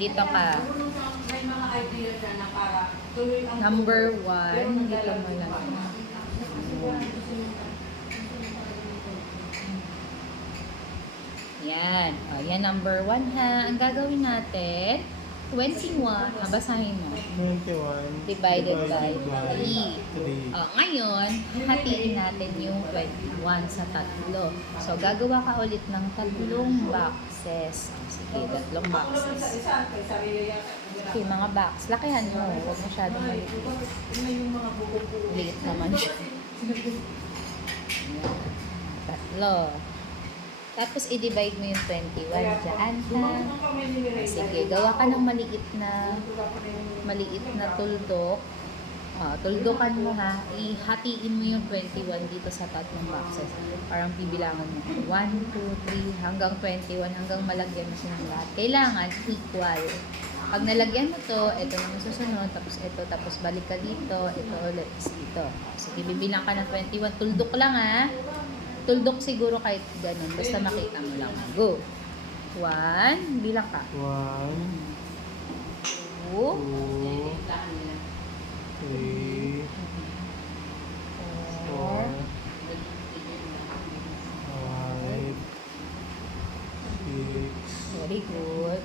Dito ka. May mga idea dyan na para tuloy ang Number 1. Dito mo lang. Yan. O, yan number 1 ha. Ang gagawin natin, 21. Basahin mo. 21 Divided by 3. 3. O, ngayon, hatiin natin yung 21 sa tatlo. So, gagawa ka ulit ng tatlong boxes. O, sige, tatlong boxes. Okay, mga box. Lakihan mo. Huwag masyadong maliit. Liit naman siya. Yan. Tatlo. Tapos, i-divide mo yung 21 dyan, ha? Sige, gawa ka ng maliit na tuldok. Tuldokan mo, ha? Ihatiin mo yung 21 dito sa tatlong boxes. Parang bibilangan mo. 1, 2, 3, hanggang 21, hanggang malagyan mo silang lahat. Kailangan equal. Pag nalagyan mo to, ito naman susunod, tapos ito, tapos balik ka dito, ito ulit, dito. Sige, bibilang ka ng 21. Tuldok lang, ha? Tuldok siguro kahit ganun. Basta makita mo lang. Go. 1. Bilang ka. 1, 2. 2, 3, 4. 5, 6, Very good.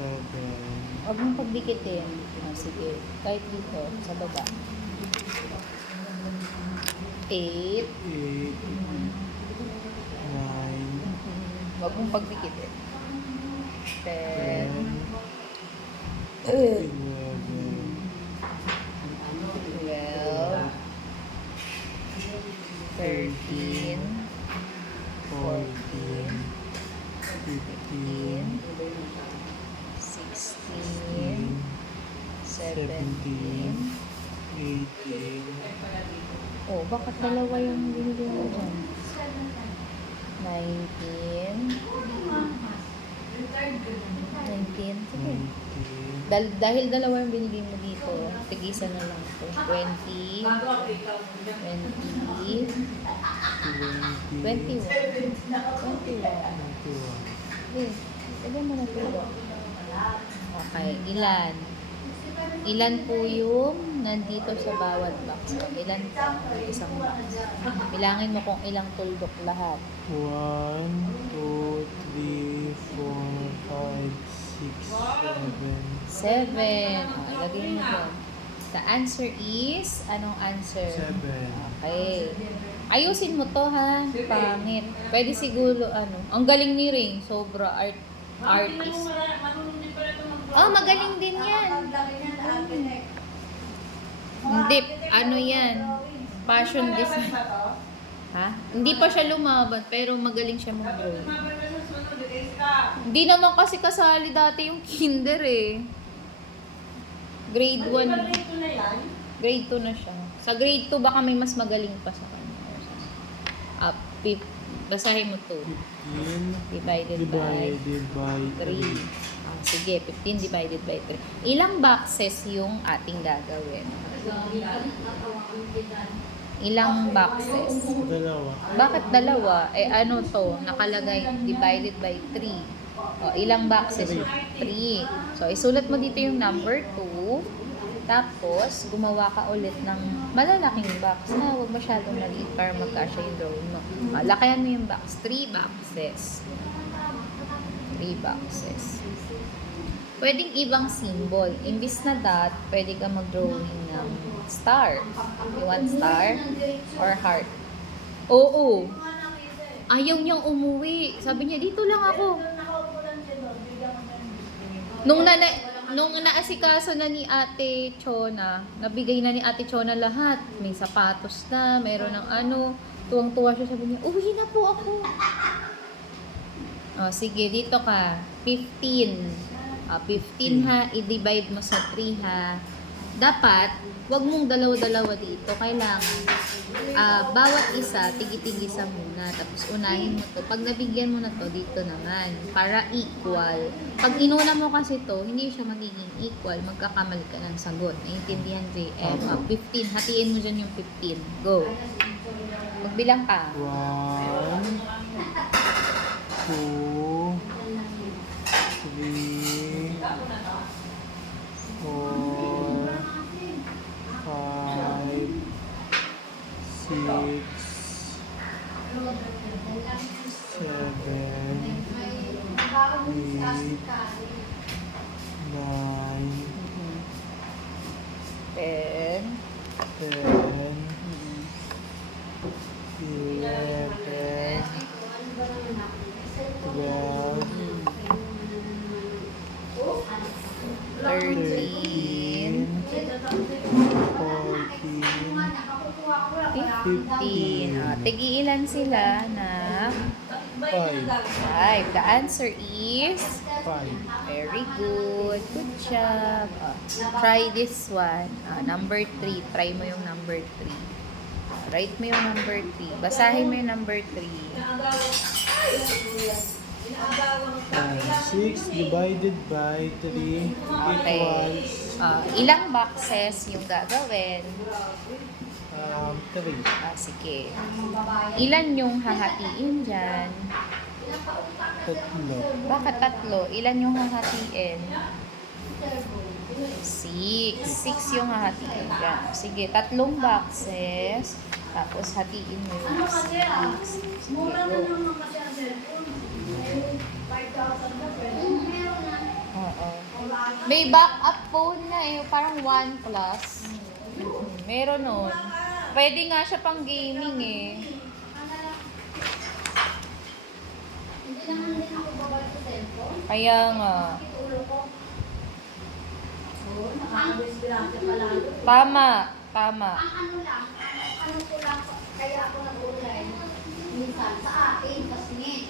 7, Huwag mong pagdikitin. Sige. Kahit dito, sa baba. 8. 8, 9, Huwag mong pagdikitin. 10. 11, 12. 13. 14, 15, 16. 17. 18, Oh, bakit dalawa yung binili mo dyan? 19. 19. Sige. 19, Dahil dalawa yung binili mo dito, tigisa na lang ito. 20. 20. 21. 21. 21, Okay. Lagyan mo na ito. Okay. Ilan? Ilan po yung nandito sa bawat box? Ilan pa? Isang box. Bilangin mo kung ilang tuldok lahat. 1, 2, 3, 4, 5, 6, 7, 7. Lagay mo doon. The answer is, anong answer? 7. Okay. Ayusin mo to, ha? Pangit. Pwede siguro, ang galing ni Ring. Sobra artist. Oh, magaling din yan. Hindi, yan? Fashion design. Ha? Hindi pa siya lumaban, pero magaling siya mag-drawing. Hindi naman kasi kasali dati yung kinder eh. Grade 1. Grade 2 na siya. Sa grade 2, baka may mas magaling pa sa kanya. Basahin mo 2. 15 Divided by by 3. Sige, 15 divided by 3. Ilang boxes yung ating gagawin? Ilang boxes? Dalawa. Bakit dalawa? Ano to? Nakalagay divided by 3. O, ilang boxes? 3. So, isulat mo dito yung number 2. Tapos, gumawa ka ulit ng malalaking box na huwag masyadong maliit para magkasya yung drawing mo. Lakayan mo yung box. 3 boxes. 3 boxes. Pwedeng ibang symbol. Imbis na dot, pwede ka mag-drawing ng star. You want star? Or heart? Oo. Ayaw niyang umuwi. Sabi niya, dito lang ako. Nung naasikaso na ni Ate Chona, nabigay na ni Ate Chona lahat. May sapatos na, mayroon ng tuwang-tuwa siya. Sabi niya, uwi na po ako. Sige, dito ka. 15. 15 ha, i-divide mo sa 3 ha. Dapat, wag mong dalawa-dalawa dito. Kailangan, bawat isa, tigi-tigisa muna. Tapos unahin mo to. Pag nabigyan mo na to, dito naman. Para equal. Pag inuna mo kasi to, hindi siya magiging equal. Magkakamali ka ng sagot. Naiintindihan, JM? 15. Hatiin mo dyan yung 15. Go. Magbilang ka. 1, 2, nine, 10. 10, 11, 12, 13. 14, 15. Tigi-ilan sila na 5. The answer is 5. very good. Good job. Try this one. Number 3. Try mo yung number 3. Write mo yung number 3. Basahin mo yung number 3. 6 divided by 3 Okay. equals Ilang boxes yung gagawin? 3. Sige. Ilan yung hahatiin dyan? Tatlo. Bakit 3? Ilan yung hahatiin? 6. 6 yung hahatiin dyan. Sige, 3 boxes. Tapos hatiin mo yung 6. Sige, Mura na go. naman kasi ang cellphone. 5,000 na pwede. Oo. May backup phone na eh. Parang OnePlus. Meron nun. Pwede nga siya pang gaming eh. Hindi naman din ako babal sa cellphone. Kaya nga. Itulo ko. Oo, nakakadisgrasya pa lalo. Tama. Tama. Ang ano lang, ang ano ko lang, kaya ako nag-online. Minsan sa akin, sa Smith.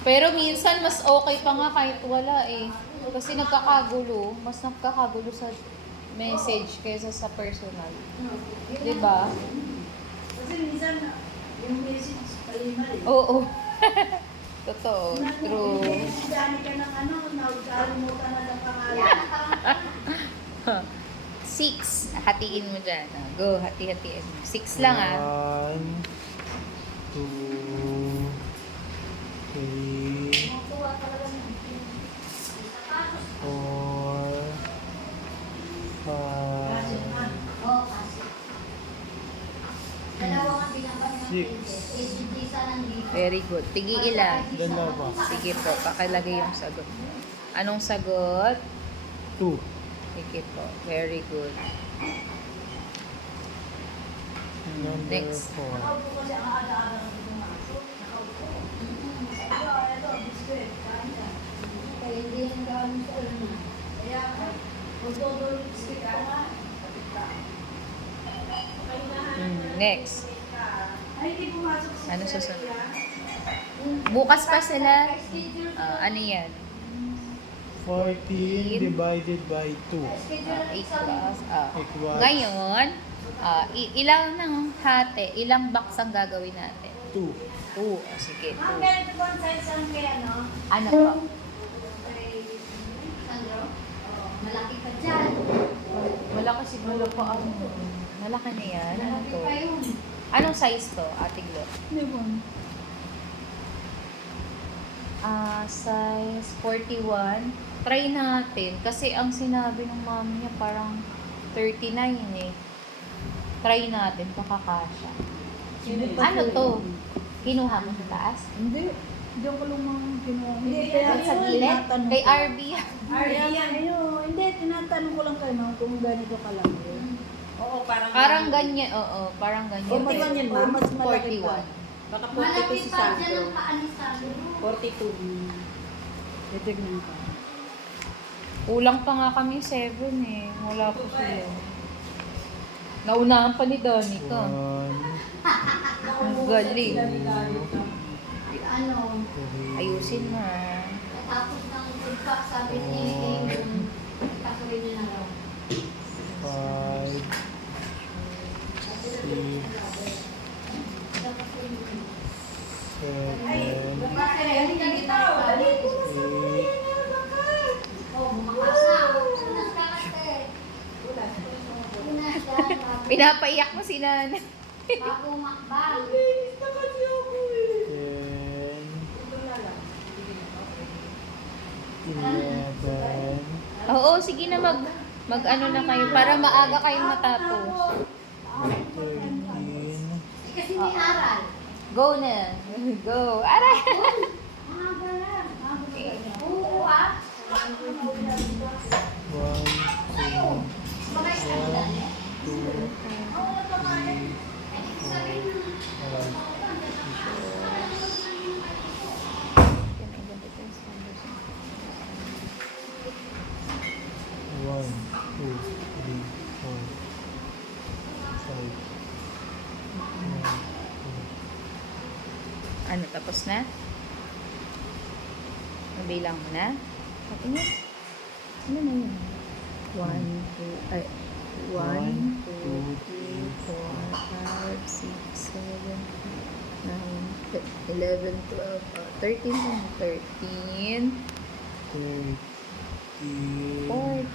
Pero minsan mas okay pa nga kahit wala eh. Kasi nagkakagulo. Mas nagkakagulo sa message kaysa sa personal. Diba? Kasi minsan, yung message, palima rin. Oo. Totoo. True. Dani ka ng ano, nagkalimutan na ng pangalan. Yan, nakakaroon. 6. Hatiin mo dyan. Go, hati-hatiin. 6 lang ah. 1, 2, 3, Tuwa talaga ng 4, 5, Oo, kasi. Dalawa nga binabay ng 6. isa nandito. Very good. Tigi ilan? Dalawa. Sige po, pakilagay yung sagot. Anong sagot? 2. Sige po. Very good. Number Next. 4. Nakaupo kasi ang aga-aga ng pumasok. Nakaupo. Ito, biskuit. Kain ka. Kaya hindi yan gawin sa una. Kaya, kung todo yung biskuit ka nga, kapit ka. Next. Ay, hindi pumasok si Ano Sir susunod? Ria. Bukas pa sila. Ano yan? 14 divided by 2 Equals. equals Ngayon, ilang ng hati, ilang box ang gagawin natin? 2. 2. Sige, Ang 2. ganito po ang size ang kaya, no? Ano po? Kay Sandro, malaki ka dyan. Malaki siguro po ang... Malaki na yan. Ano Malaki to? pa yun. Anong size to, Ate Glo? Size 41. Try natin. Kasi ang sinabi ng mami niya parang 39 eh. Try natin. Baka kasha. Ano to? Kinuha mo sa taas? Hindi. Diyan ko lang mga ginawa. Hindi, Kaya Sa yun, gilid? tinatanong Kay ko. RB. Kaya nga yun. Hindi, tinatanong ko lang kayo no, kung ganito kalaki. Oo, parang... Parang ganyan. Oo, parang ganyan. 41 yan, ma. Mas malaki pa. 41. Baka Malaki 42 si pa dyan Sandro. ang paan ni Sandro. 42. Titignan ka. Kulang pa nga kami 7 eh. Wala po sila. Naunahan pa ni Danica. 1, Ang galing. Ano, Ayusin mo. tapos ng feedback, sabi ni Amy, patuloy niya na raw. 5, 6, Tapos yun. 7, Bakit yan, hindi tayo sabi. 8, Oh, bumakas na. Unas ka kasi. Unas yan, Pinapaiyak mo si Nana. bago makbang. 10, 11, Oo, sige na mag ano na kayo para maaga kayong matapos. 13, Kasi may aral. Go na. Go. Aray. Maaga One, two, three, Can identify standards. one, two, three, four, five. Ano, tapos na? Nabilang mo na? Sabi niya? Ano na yun? 1, 2, 1, 2, 3, 4, 5, 6, 7, 9, 11, 12, 13 na. 13, 13, 14.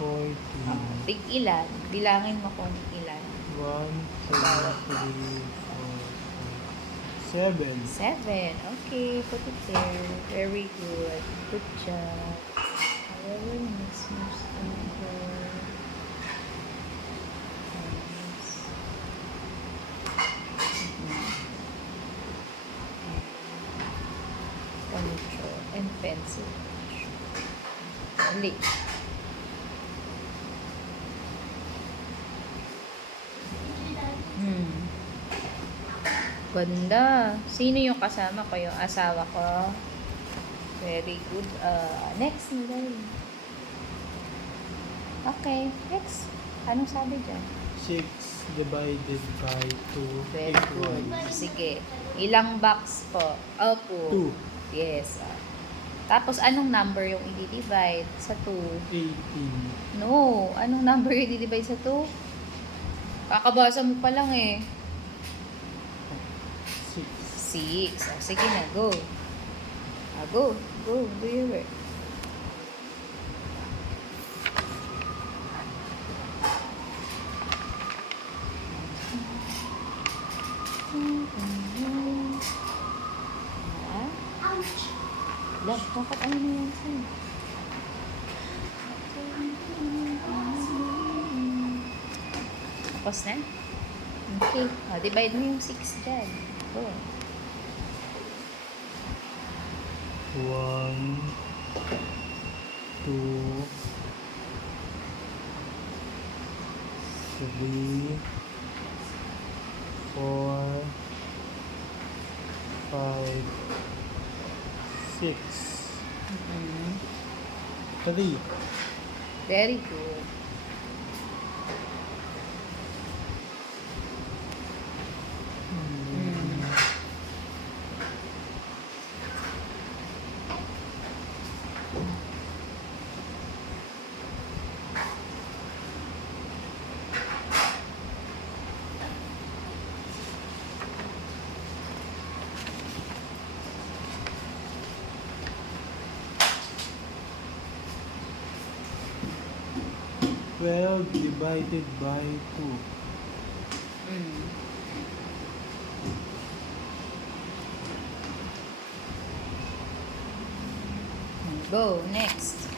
14. Tig ilan? Bilangin mo kung ilan. 1, 2, 3, 4, 5, 6, 7. 7. Okay, put it there. Very good. Good job. However, next moves under. Control and pencil. Ulit. Ganda. Sino yung kasama ko? Yung asawa ko. Very good. Next, Nilay. Okay, next. Anong sabi dyan? 6 divided by 2 Very good. equals Sige. Ilang box po? Opo. 2. Yes. Tapos, anong number yung i-divide sa 2? 18. No. Anong number yung i-divide sa 2? Kakabasa mo pa lang eh. 6. 6. Sige na, go. Go. Go. Do your work. Ouch! Love, bakit ano na yan sa'yo? Tapos na? Okay. Divide mo yung 6 dyan. Go. 1, 2, 3, 4, 5, 6, 3. Very good. Twelve divided by 2. Go. Next.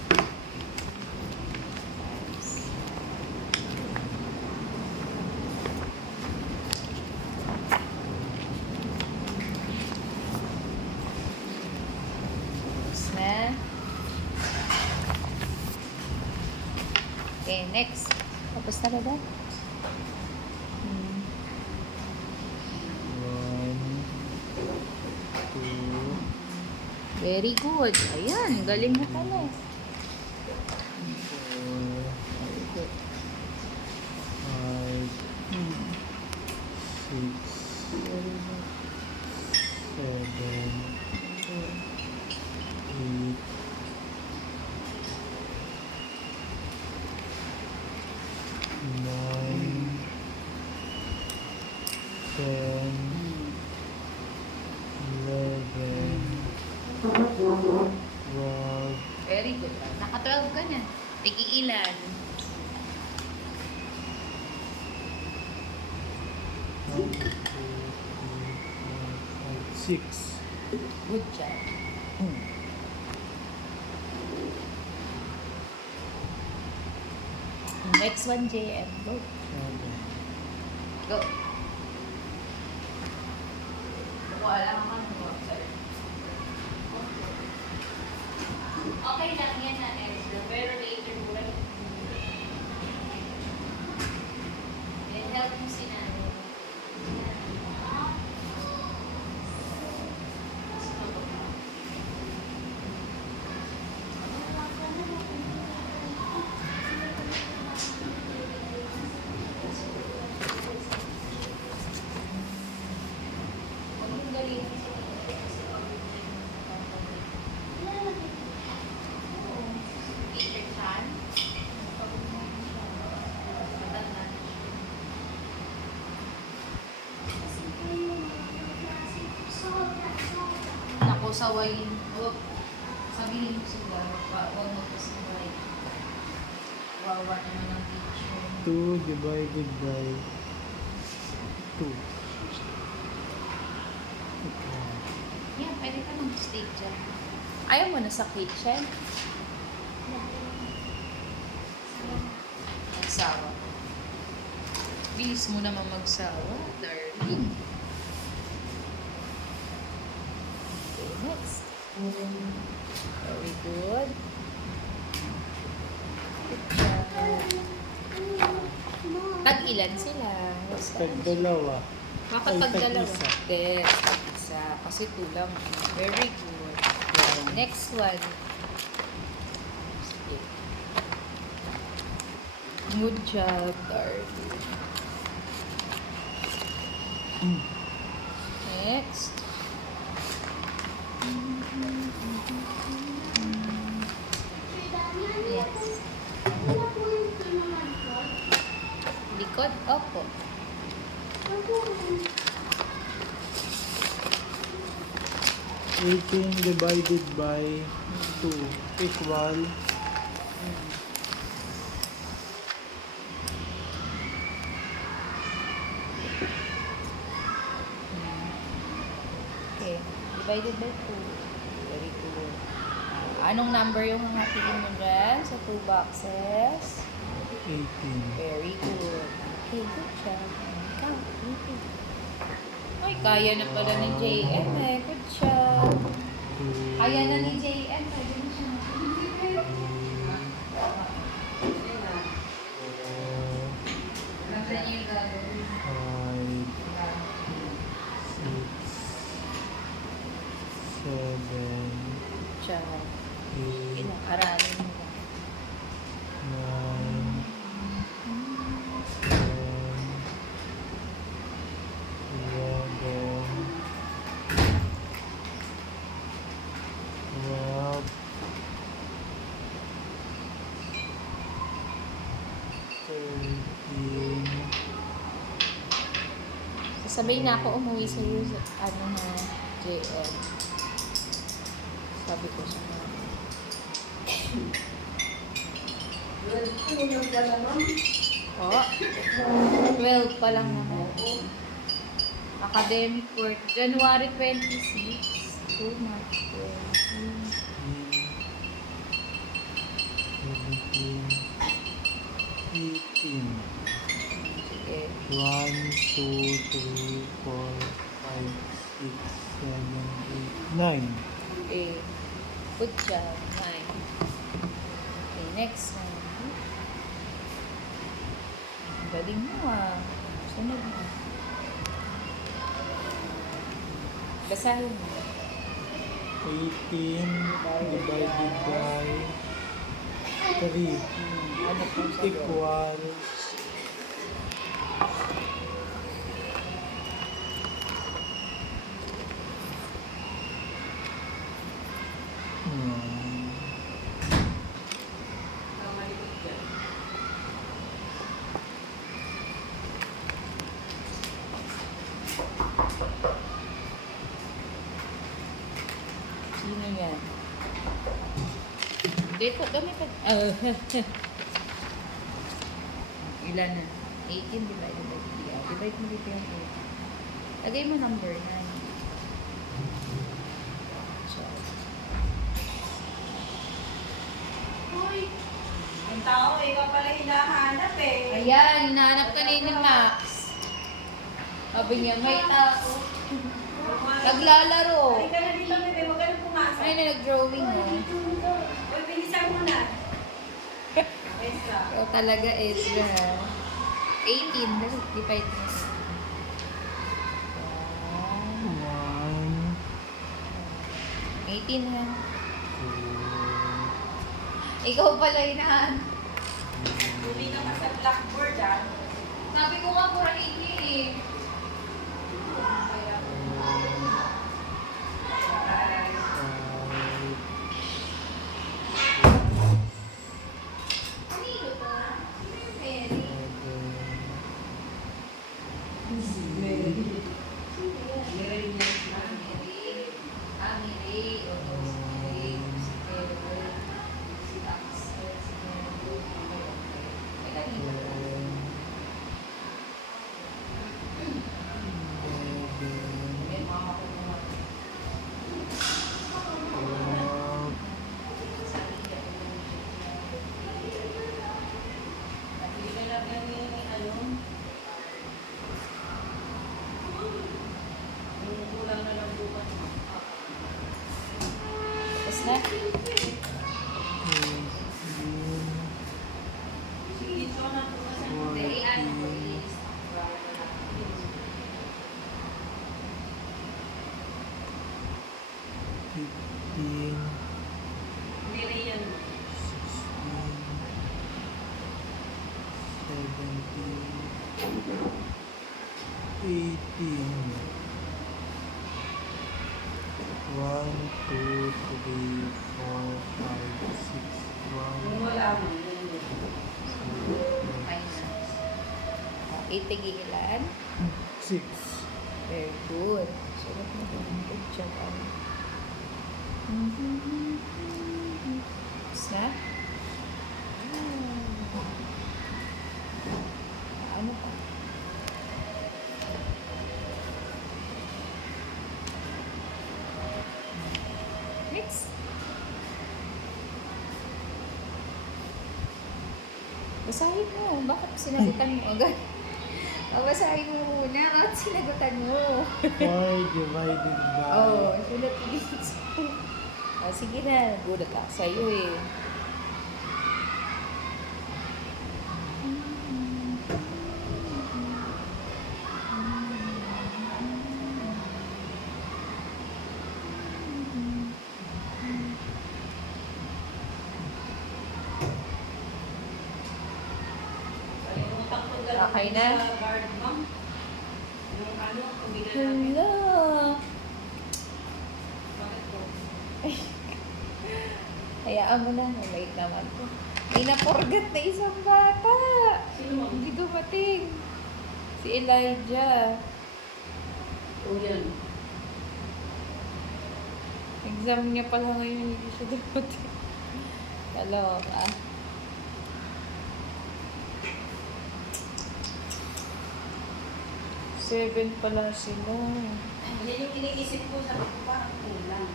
Tapos na. Okay, next. Tapos na ba ba? 1, 2, Very good. Ayan, galing mo pala. 4, 5, 6, 7, 8, 9, 10, 11, 12, Very good. Naka-12 ka na. Tigiilan. 6. Good job. Next one, JM. Go. Go. Wala ka Okay lang yan na eh. sawayin. Huwag sabihin mo sila, huwag magpasaway. Wawa naman ang teacher. 2 divided by 2. Yan, pwede ka mag-stay dyan. Ayaw mo na sa kitchen? Magsawa. Bilis mo naman magsawa, darling. Okay, next. Very good. Good job. Tag-ilan sila? Tag-dalawa. Bakit Ay, pag-dalawa? tag-isa. Hindi, tag-isa. Kasi tulang. Very good. Yan. Next one. Sige. Good job, darling. Next. Yes. Likod? Opo. 18 divided by 2 equal Okay. Divided by 2. Very good. Anong number yung hahatiin mo dyan sa 2 boxes? 18. Very good. Okay, good job. Count. Okay. Ay, kaya na pala ni JM eh. Good job. 2, Kaya na ni JM. Pwede na siya. Nasaan yung gagawin? 5, 6, 7, Good job. 8, Ilang aranin mo. 10, 11, 12, 13, Sasabihin na ako umuwi sa iyo sa ano na JM. Sabi ko siya na. Oh, 12 pa lang naman. Academic work. January 26. So much. 18. Sige. 1, 2, 3, 4, 5, 6, 7, 8, 9. Okay. Good job. 9. Okay, next one. Ang galing mo ah. Sunod mo. Basahin mo. 18 divided by 3 Ano po sa equal Sino yan? Dito, gamit ka. Ilan na? 18 divided by 3. Divide mo dito yung 8. Lagay mo number 9. So, Uy, ang tao, ikaw pala hinahanap eh. ayan, hinahanap ka na ni Max. Sabi niya, may tao. Naglalaro. Ay, ka na dito, bebe. Huwag ka na pumasok. Ay, na nag-drawing mo. Uy, bilisan mo na. Besta. Ikaw talaga, Ezra. 18. Dali, divide mo. 1, 18 na. 2, Ikaw pala hinahan. Huli ka pa sa blackboard, ah. Sabi ko nga, pura 18 eh. Kanino to? Sino yung Mary? Mary. Mary. Ah, Mary. na. 18, Sige, so na po kasi. 14, 15, Hindi yan. 16, 17, 18. 1, 2, 3, 4, 5, 6, 1, Wala mo. 80 ilan? 6. Very good. Sulat mo din. Good job. Tapos na? Ano pa? Next. Basahin mo. Bakit sinagutan mo agad? Basahin mo muna. Bakit sinagutan mo? 4 divided by Oh, sulat mo dito. Sige na. Gulat ako sa'yo eh. Okay na? Sa guard, ma'am. Yung ano, kumilan namin. Hala. Bakit po? Hayaan mo na. Wait naman to. May naporgat na isang bata. Sino, ma'am? Hindi dumating. Si Elijah. O yan. Exam niya pala ngayon. Hindi siya dumating. Kaloka. Seven pala sila. Yan yung iniisip ko sa parang kulang.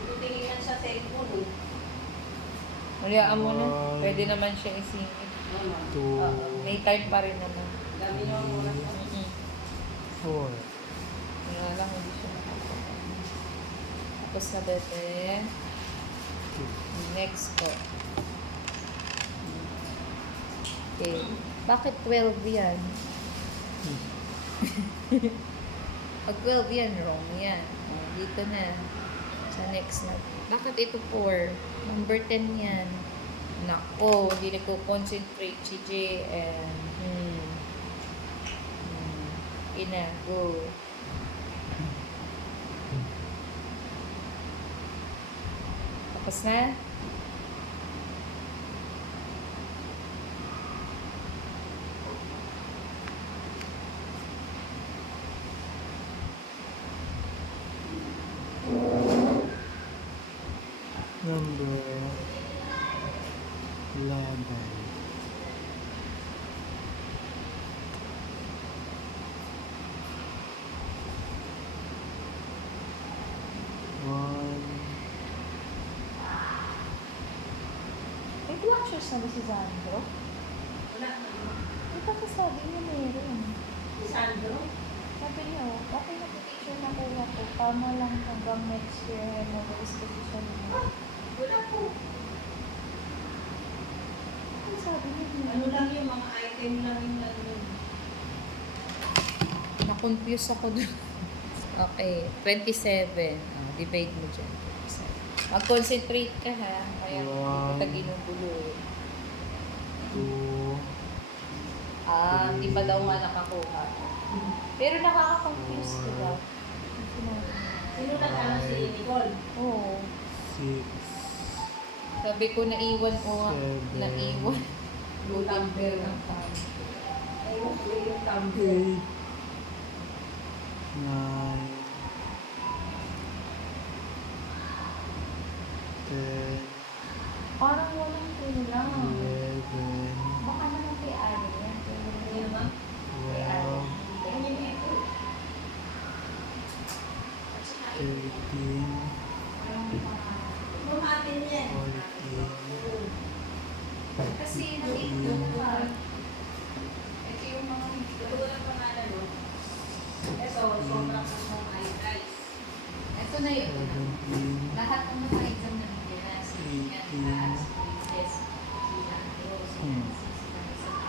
Yung tinginan sa cellphone. Hayaan mo na. Wow. Pwede naman siya isingit. No, ma'am. 2, May time pa rin naman. Dami niyo ang oras. 4. Wala lang, hindi siya nakakita. Tapos na bete. Next po. Okay. Bakit 12 yan? Pag 12 yan, wrong yan. Oh, dito na. Sa next na. Bakit ito 4? Number 10 yan. Nako, hindi na ko-concentrate si JM. Ina, go. Tapos na? Number 11. One, May black shoes na ba si Sandro? Wala na. Di ba kasabi niya meron? Si Sandro? Sabi niya, okay na po teacher na kuha po. Tama lang hanggang next year na disposition niya. Wala po. Ano sabi niya? Ano lang yung mga item lang yung nandun. Na-confuse ako dun. Okay, 27. Divide mo dyan. 27. Mag-concentrate ka ha. Kaya hindi Wow. kita ginugulo eh. 2, Hindi pa daw nga nakakuha. Pero nakaka-confuse, Four. diba? Sino nag-ano si Nicole? Oo. 6, Sabi ko naiwan o Seven. naiwan. Yung Number tumbler. ng tao. Ayun, yung tumbler. 8, 9, 10, Parang walang kulang. 11, Baka naman kay Ali yan. Ayun, ma'am. Kay Ali. 12, Ayun yung ito. 13, Yung atin yan. 14, Kasi nandito pa. Ito yung mga hindi ko. Ito lang pangalan mo. Ito, sobrang kusong ay guys. Ito na yun. 17, Lahat ng mga exam na bigyan na si Ian, Quizzes, si Nando, si Francis,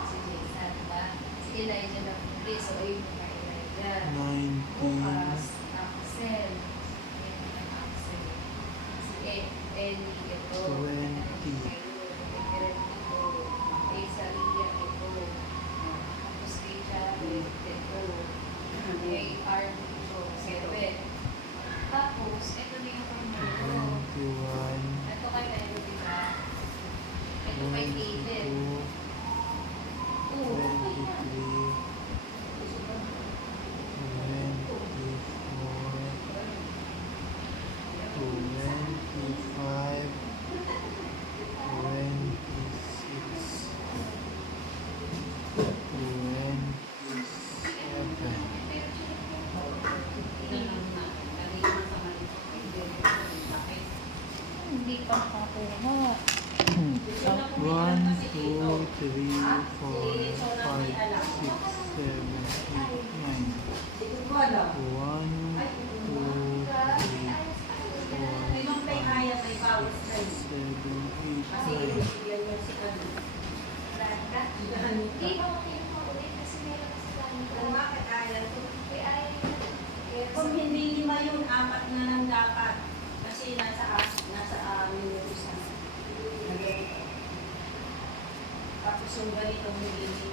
si Jason, diba? Si Elijah na puli. So, ayun yung kay Elijah. 19, Bukas, Axel. Ayun yung Axel. Si Ellie, ito. 20. Kay Eren, ito. Kay Saria, ito. Tapos kay Jared, ito. Kay Army, ito. 7. Tapos, ito na yung pamilya. 21, Ito kay Melo, diba? Ito kay David. 22, Hindi pa nakakuha. 1, 2, 3, 4, 5, 6, 7, 8, 9. Hindi ko alam. 1, 2, 3, 4, Limang may kaya, may bawas na yun. 7, 8, Kasi 9. ibigyan mo si ano. Hindi ba ulit kasi meron sa dami ko. Kung bakit kaya to? Kung Kung hindi 5 yun, 4 na lang dapat. Kasi nasa amin yung isa. Tapos yung ganito, hindi 5.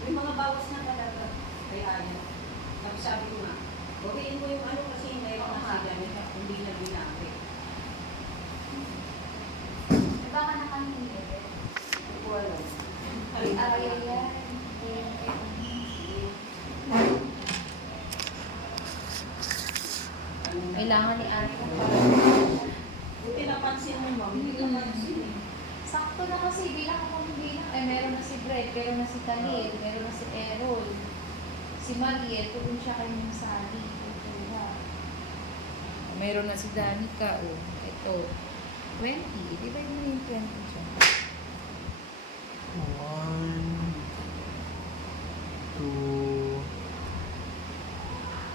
May mga bawas na talaga. Kaya ayaw. Tapos sabi ko nga, huwiin mo yung ano kasi mayroon na sa ganito. Hindi na binawi. Baka nakahingi. Hindi ko alam. Kailangan ni Ate ng Buti napansin mo, ma'am. Hindi ko napansin eh. sakto na kasi, bilang ako bilang. Eh, meron na si Brett, meron na si Khalil, meron na si Errol. Si Mariel, doon siya kayo ng Sally. Kukuha. Meron na si Danica, oh. Ito. 20. Divide mo yung 20 dyan. 1, 2,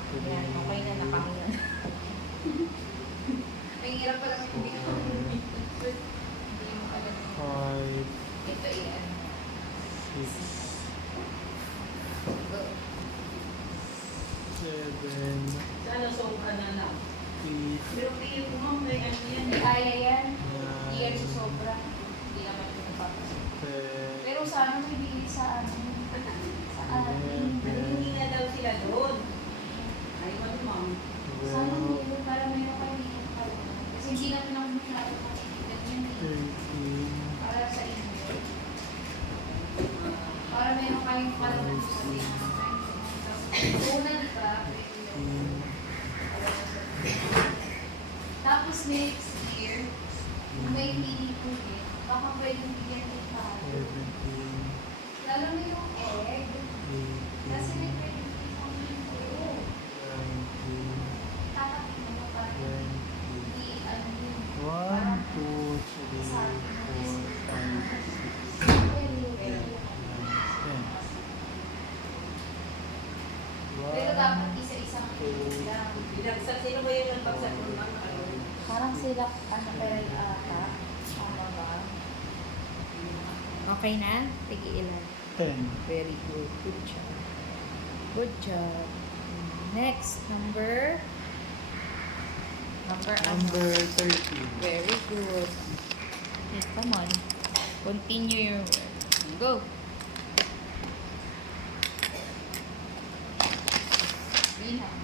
Ayan, okay na nakahinga na. May hirap pala may hindi ko. Hindi mo pala. 5, Ito iyan. 6, Go. 7, Sana sobra na lang. 8, Pero piyo ko, ma'am, may ano yan. May aya yan. Hindi yan 9, sa sobra. Hindi naman ito napapasok. 10, Pero sana may bili sa ano. Sa atin. Hindi na daw sila doon. Ay, ano, ma'am? Sana 12, meron para meron kayo dito pa. Kasi hindi natin ako masyado makikita yan. 13, Para sa inyo. Para meron kayong kalaman sa tinatay. Una, di ba? Tapos next year, kung may pili po din, baka pwedeng bigyan din pa. 17, Lalo na yung egg. Kasi may 18, pwedeng bigyan po. 19, Tatakin mo pa. 20. Hindi, ano yun. 1, 2, 3, 4, 5, 6, 7, 8, 9, 10. Pero dapat isa-isang pili lang. Binagsak, sino ba yung nagbagsak ng ma'am? Parang sila, ano, pero ata. Tama ba? Okay na? Sige ilan. 10. Very good. Good job. Good job. Next, number ano? Number 13. Very good. Yes, come on. Continue your work. Go. Bilang.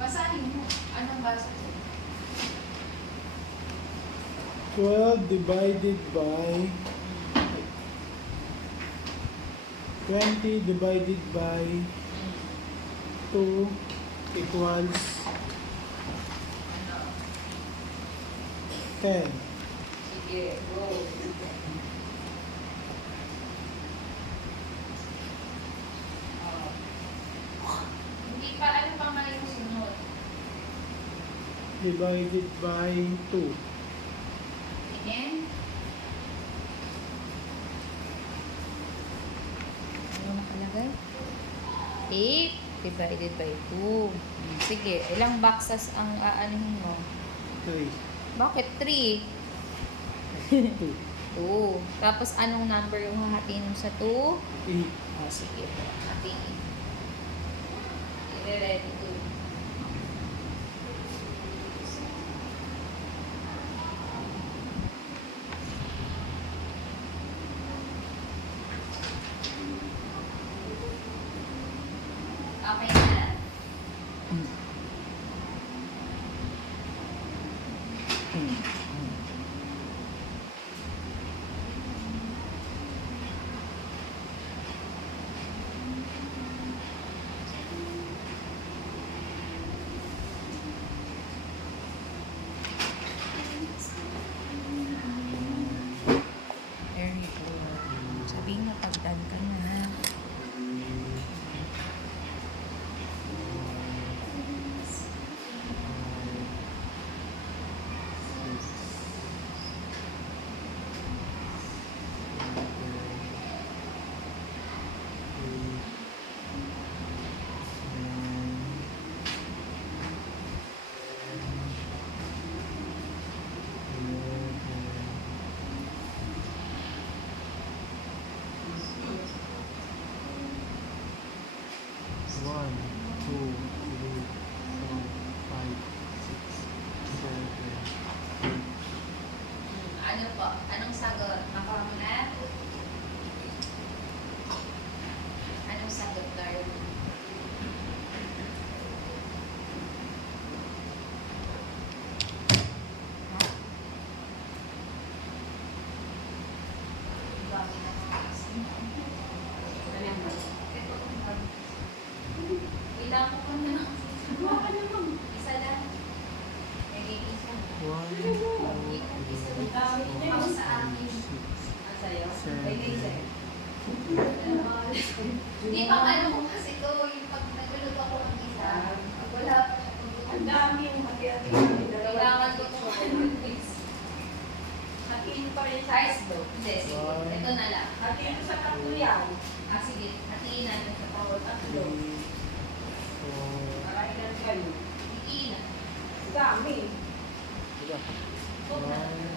Basahin mo. Anong basa ko? 12 divided by 20 divided by 2 equals 10. Sige, go. Hindi pa, ano pa nga yung sunod? Divided by 2. Again? Ano nakalagay? 8 divided by 2. Sige, ilang boxes ang aanuhin mo? 3. Bakit 3? 2. 2. Tapos anong number yung hahatiin mo sa 2? 8. Oh, sige. Hatiin. I-ready to. Okay na? Very good. Sabihin mo pag-done ka na. One, two, three, four, five, six, seven, eight. Ano po? Anong sagot? Nakuha mo na? Anong sagot, Lord? Ha? Dami na mga kasi. Ano yan ba? Ito, ilang ko pa na. Isa lang. Isa. One, two, Isa three, lang. Ako sa akin. Ang sayo? Seven. Ay, hindi sa'yo. Hindi pa ano ko kasi ko yung pag nagulog ako ng isa. Wala pa siya. Ang dami yung hati-hati. Kailangan ko ito. Hatiin pa rin sa Size do. Hindi, sige. Ito na lang. Hatiin ko sa tatlo yan. Ah, sige. Hatiin natin sa Ako, tatlo. three, four. Para ilan kayo. Hatiin na. Ang dami. Diba? Huwag na. One,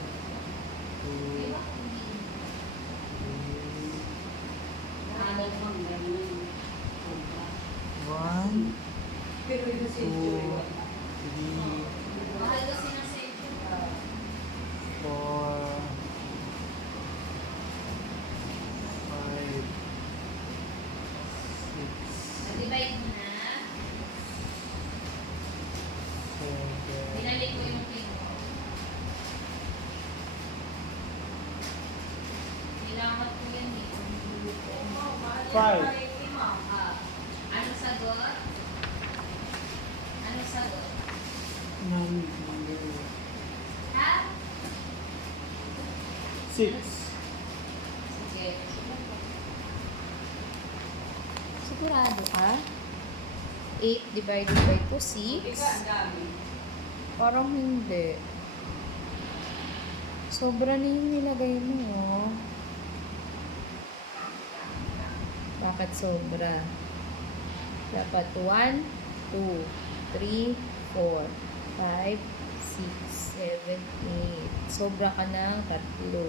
two, Di ba? Hindi. three, Nahanap mo, ang dami na yun. one, Pero yung century, wala. three, Mahal kasi ng century. 4, 5, 6, Na-divide mo na. 7, Binalik ko yung pin mo. Kailangan ko yan eh. Oh, mahal yan. Five. Mahal yung lima. Ah, ano sagot? Ano sagot? 6, Ha? Sige. Sigurado ka? 8 divided by 2, 6? Diba, ang dami. Parang hindi. Sobra na yung nilagay mo, oh. Bakit sobra? Dapat 1, 2, 3, 4, 5, 6, 7, 8. Sobra ka ng 3.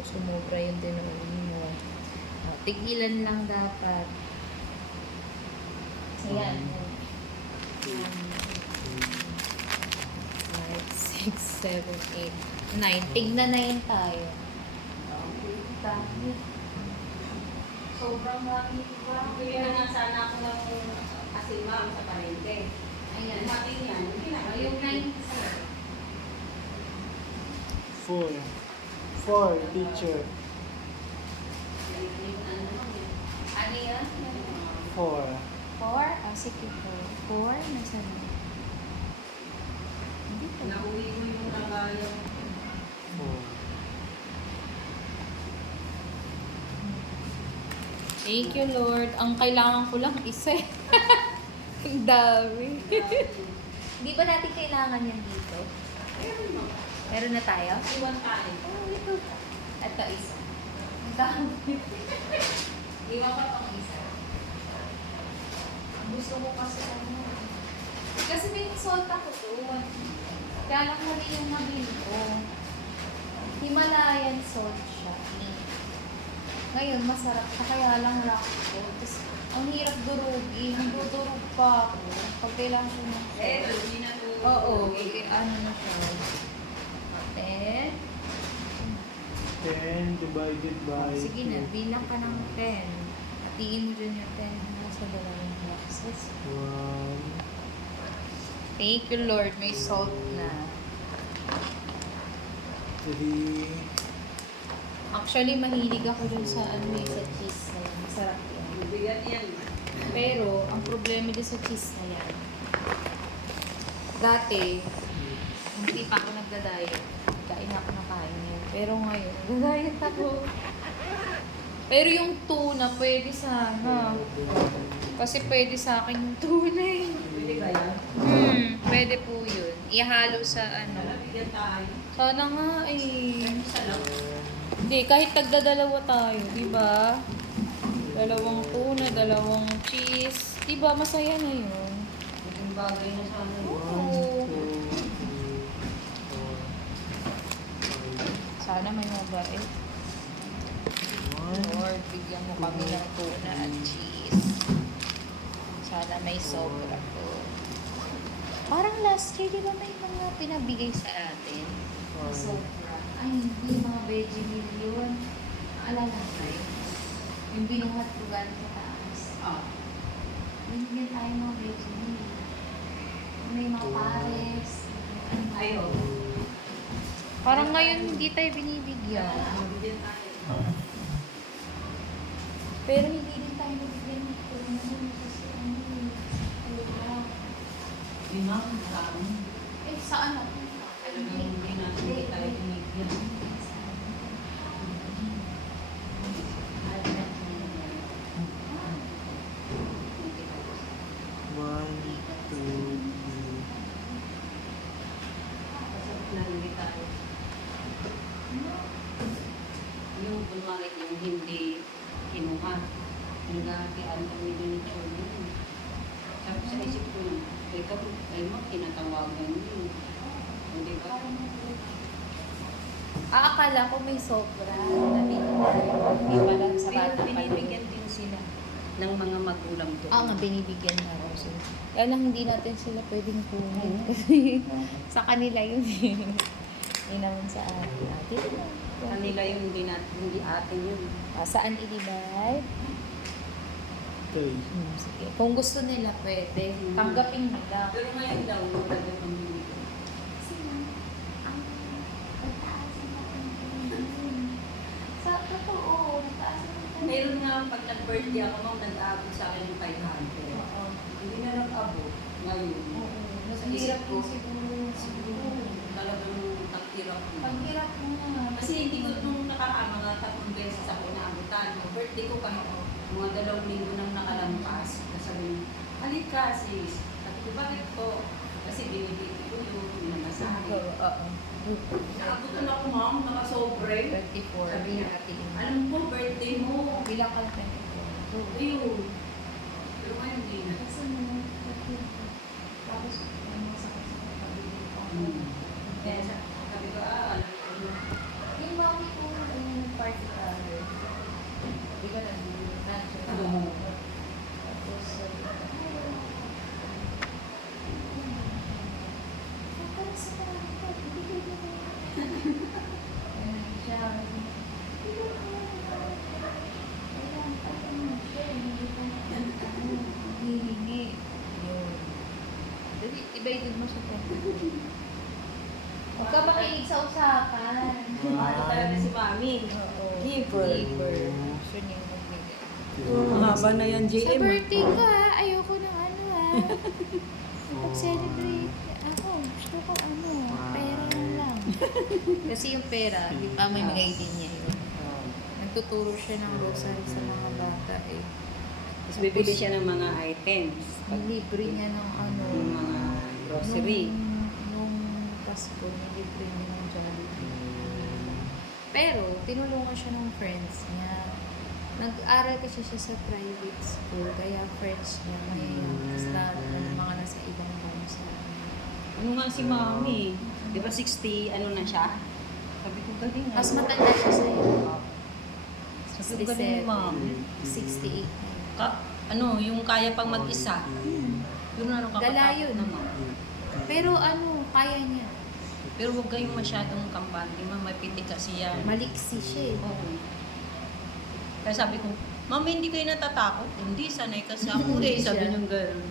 Sumobra yung dinawin mo. Oh, tigilan lang dapat. Ayan. 5, 6, 7, 8, 9. Tignan na yun tayo. Dami. Sobrang dami. Bili na nga sana ako ng asimam sa palengke. Ayan. Yung hatiin yan, hindi na. Yung 9, sir. 4. 4, teacher. Ano yan? 4. 4? Ah, sige po. 4? Nasaan na? Hindi ko. Nauwi ko yung nagayang 4. Thank you, Lord. Ang kailangan ko lang isa eh. Ang dami. Di ba natin kailangan yan dito? Meron na tayo? iwan tayo. Oh, ito. Ito isa. Ang dami. Iwan ko pang isa. Gusto ko kasi ano. Kasi may salt ako doon. Kaya lang mali yung nabili ko. Himalayan salt siya. Ngayon, masarap siya. Kaya lang rock ko. Tapos, ang hirap durugin. Nagdudurog pa ako. Pag kailangan ko ng Eh, salt. hindi na to. Oo, ano na siya. Then, 10 divided by sige na, bilang ka ng 10. Hatiin mo dyan yung 10 mo sa dalawang boxes. 1, Thank you, Lord. May salt na. 3, Actually, mahilig ako dun sa sa cheese na yan. Masarap yan. Bigat yan. Pero, ang problema dun sa cheese na yan, dati, hindi pa ako nagda-diet. Kain ako ng kain yan. Pero ngayon, nagda-diet ako. Pero yung tuna, pwede sana. Kasi pwede sa akin yung tuna eh. Pwede kaya? Pwede po yun. Ihalo sa ano. Bigyan tayo. Sana nga eh. Isa lang. Hindi, kahit tagdadalawa tayo, di ba? Dalawang tuna, dalawang cheese. Di ba, masaya na yun. Maging bagay na sana. Oo. Sana may mabait. Lord, bigyan mo kami ng tuna at cheese. Sana may sobra po. Parang last year, di ba may mga pinabigay sa atin? Na sobra. Ay, hindi mga veggie meal yun. Alala mo yun? Yung binuhat ko galing sa taas. Ah. Binigyan tayo mga veggie meal. May mga pares. Ayaw. Parang ngayon hindi tayo binibigyan. Bigyan tayo. Pero hindi din tayo nabigyan ng tuna kasi ano wala. Yun lang, marami. Eh, saan ako? Talagang hindi natin hindi tayo binigyan. One, two, Masarap na hindi tayo. Yung kunwari yung hindi kinuha. Nagkakatian kami din ni Cholo. Tapos sa isip ko yun, ay mo, kinatawagan yun. Hindi ba? Akala ko may sobra. Hindi pala sa Pero bata pa binibigyan din sila ng mga magulang doon. nga, binibigyan na raw sila. Kaya lang hindi natin sila pwedeng kunin. Kasi sa kanila yun eh. Hindi naman sa atin. Atin lang. Kanila yung hindi atin yun. Saan i-divide? 3. Sige. Kung gusto nila, pwede. Tanggapin nila. Pero ngayon daw, talaga pang binigyan. Sa totoo, nataas naman. Meron nga pag nag-birthday ako, ma'am, nag-aabot sa akin ng 500. Oo. Hindi na nag-abot ngayon. Oo. Mas Sa hirap isip ko, din siguro. talagang takirap ko. Ang hirap mo nga. Kasi hindi ko nung nakaraan, mga 3 beses ako naabutan. Birthday ko pa, mga 2 linggo nang nakalampas. Sabi, halika sis. Sabi ko, bakit po? Kasi binibigay ko yun, minamasahe. Oo. Naabutan ako, ma'am, nakasobre. 24. Sabi niya, Natin. alam ko, birthday mo. Bilang ka 24. Ayun. Pero ngayon, hindi na. Kasi mo, tapos ano sa kapatid ko. Kaya sabi ko, alam ko na. Yung mami ko, nag-party color. Di ba nag-lunch siya? Oo. Tapos, sabi ko, "Parang sa parang ko, bibigay mo na yan." Ayun siya. Kailangan pa naman siya, hindi pa hihingi. Yun. Dali, ibigay mo siya. Huwag ka makinig sa usapan. Ano talaga si mami? Oo. Giver. Giver. Siya niya yung magbigay. Haba na yan, Sa birthday ko ha, ayoko ng ano ha. Mag-celebrate. Ako, gusto ko ano, pera lang. Kasi yung pera, di pa may bigay din niya yun. Nagtuturo siya ng rosary sa mga bata eh. Tapos bibili siya ng mga items. Nilibre niya ng ano, Yung mga grocery. Nung Pasko, nilibre niya ng Jollibee. Pero, tinulungan siya ng friends niya. Nag-aral kasi siya sa private school, kaya friends niya, mayayang. Tapos lahat ng mga nasa ibang bansa. Ano nga si Mami? Di ba 60, ano na siya? Sabi ko, galing. Mas matanda siya sa'yo. Sabi ko, galing ni Mami. 68. Ano, yung kaya pang mag-isa. Yun na Gala yun. naman. Pero ano, kaya niya. Pero huwag kayong masyadong kampante, may pitik kasi yan. Maliksi siya eh. Oo. Kaya sabi ko, Mami, hindi kayo natatakot? Hindi, sanay kasi ako eh. Sabi Siya. niyong gano'n.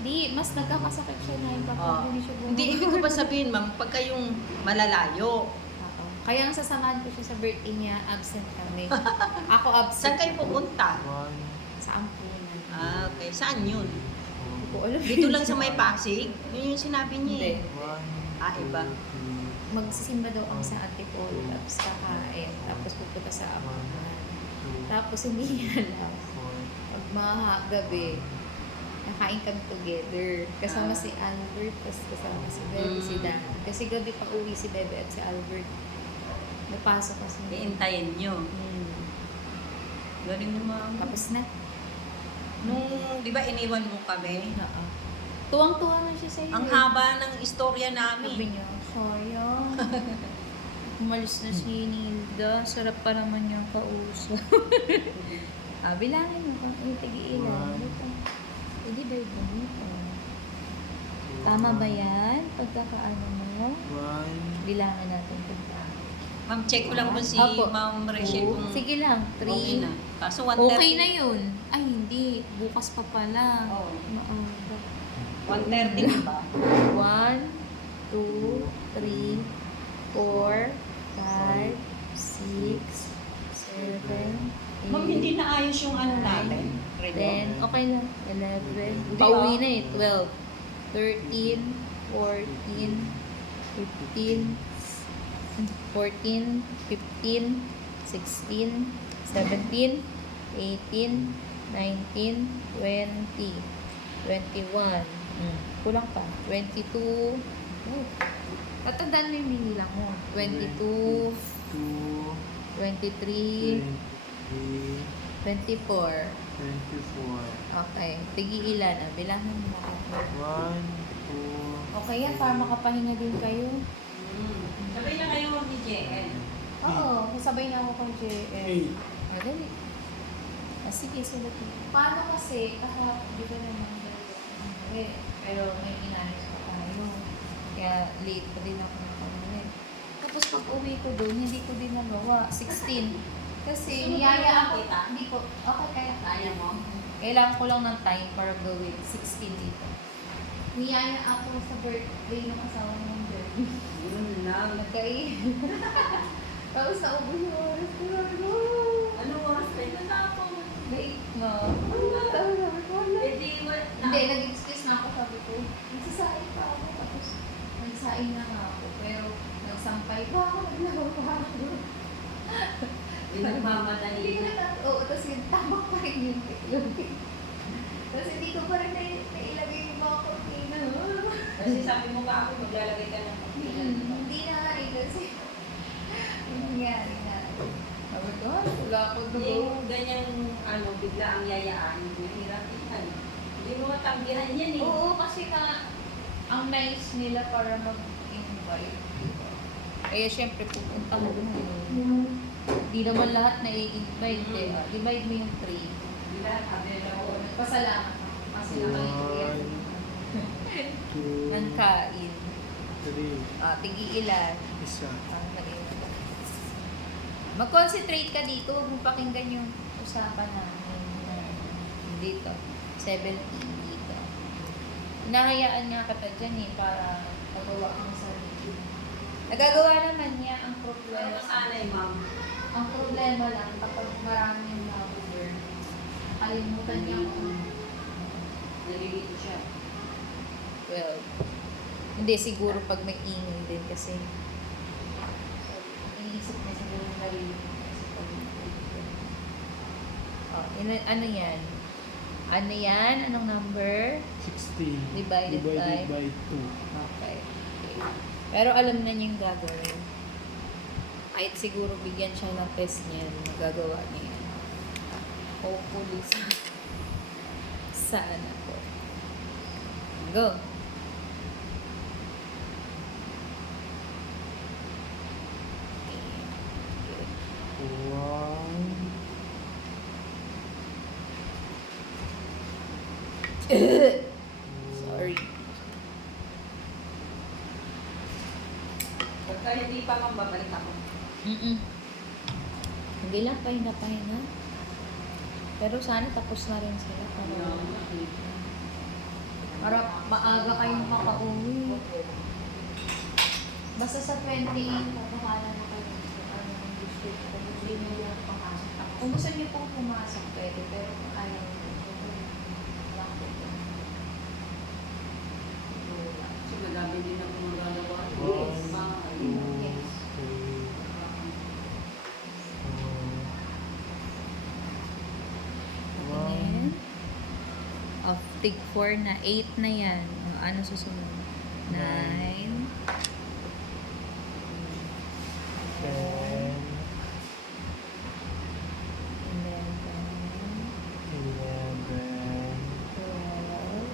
Di, mas nagkakasakit siya na yung Ah. kapag hindi siya Hindi, ibig ko pa sabihin, ma'am, pag kayong malalayo, Oo. Kaya ang sasamahan ko siya sa birthday niya, absent kami. Ako saan absent. kayo pupunta? One, Sa ampunan. Ah, okay. Saan yun? Hindi ko alam. Dito lang sa may Pasig? Yun yung sinabi niya eh. Hindi. one, Ah, iba. two, Magsisimba daw ang sa Antipolo, tapos kakain, tapos pupunta sa ampunan. Tapos hindi niya alam. four, Pag mga gabi, nakain kami together. Kasama Ah. si Albert, tapos kasama si Bebe, si Dan. Kasi gabi pa uwi si Bebe at si Albert. Napasok kasi. Iintayin nyo. Galing mo, ma'am. Tapos na. Nung, di ba, iniwan mo kami? Oo. Tuwang-tuwa na siya sa'yo. Ang eh. haba ng istorya Sabi namin. niya, sayang. Umalis na si Nilda. Sarap pa naman niyang kausap. Bilangin mo kung tigi-ilan. One. Ito. Hindi ba ito? two, Tama ba yan? Pagkakaano mo? one, Bilangin natin kung tama. Ma'am, check ko lang ba si Apo. Ma'am Rachel kung Sige lang, 3. okay na. Kaso 130. Okay na yun. Ay, hindi. Bukas pa pala. Oo. Maaga. 130 na ba? 1, 2, 3, 4, 5, 6, 7, 8, Ma'am, hindi na ayos yung ano natin. 10, okay na. 11. Hindi, Pauwi ah. na eh. 12, 13, 14, 15, 14, 15, 16, 17, 18, 19, 20, 21. Kulang pa. 22. Oh. Tatandaan mo yung binilang mo. 22, two, 23, three, 24. 24, Okay. Tigi-ilan. Bilangin mo ako. one, two, Okay yan, para makapahinga din kayo. Sabay na kayo ni JN. Oo, kasabay na ako kay JM. eight, Dali. Sige, sulat mo. Paano kasi, di ba naman pero may inalis pa tayo. Kaya late pa din ako nakauwi. Tapos pag uwi ko doon, hindi ko din nagawa. 16. Kasi Gusto mo niyaya ba ako. makita? Hindi ko. Okay, kaya. Kaya mo? Kailangan ko lang ng time para gawin. 16 dito. Niyaya ako sa birthday ng asawa ng Jeremy. Yun lang. Nagkain. Tapos naubos yung oras ko. Ano oras kayo natapos? Late na. Tapos sabi ko, wala. Eh di, Hindi, nag-excuse na ako. Sabi ko, nagsasaing pa ako. Tapos nagsaing na nga ako. Pero nagsampay pa ako. Naglaro pa ako. Nagmamadali Hindi ko na. na oo, tapos yung tama pa rin yung tiklog. Tapos hindi ko pa rin nailagay yung mga kortina. Kasi sabi mo ka ako, maglalagay ka ng Hindi na nga eh, kasi yung nangyari na. Sabi ko, wala ako doon. Yung ganyang ano, bigla ang yayaan, mahirap yan. Hindi mo matanggihan yan eh. Oo, kasi nga, ang nice nila para mag-invite. Diba? Kaya syempre, pupunta ko doon. Di naman lahat na i-invite eh. Divide mo yung 3. Bigla, available. Pasalamat ako. Kasi nakalimutan. two, Ang kain. three, Tig-iilan. isa. Mag-concentrate ka dito. Huwag mo pakinggan yung usapan namin. Dito. 17 dito. Hinahayaan nga kita dyan eh para magawa ang sarili. Nagagawa naman niya ang Pero problema. masanay, ma'am. Ang problema lang kapag marami yung na-over, nakalimutan niya kung Nalilito siya. well, hindi siguro pag may ingay din kasi iniisip niya siguro nalilito kasi pag ano yan? Ano yan? Anong number? 16 Divided by? by 2. Okay. Pero alam na niya yung gagawin. Kahit siguro bigyan siya ng test niya, magagawa niya yan. Hopefully, sana po. Go! One. Sorry. Pagka hindi pa ma'am, babalik ako. Hindi lang, pahinga. Pero sana tapos na rin sila para maaga kayong makauwi. Basta sa 28, papahala na kayo ng district. Hindi nyo yung pumasok. Kung gusto nyo pong pumasok, pwede. Pero kung ayaw nyo, wala po po. Kasi madami din ako magagawa. One, Mga two, Yes. three, four. And then, of tig 4 na, 8 na yan. O, ano susunod? 9, 10, Ten, and then 11, 12,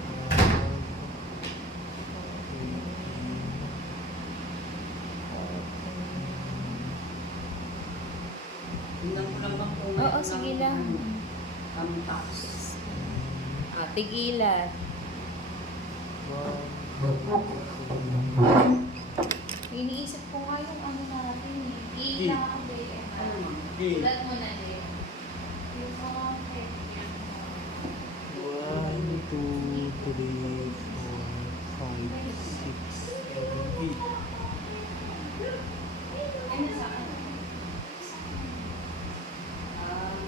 Tingnan ko lang bang kung Oo, sige lang. Tax. Tigilan. 1, Iniisip ko nga yung ano natin eh. Iilangan din. Ano ma'am? Ulat mo na din. Yung mga One, two, three, four, five, six, seven, eight. Ano sa akin?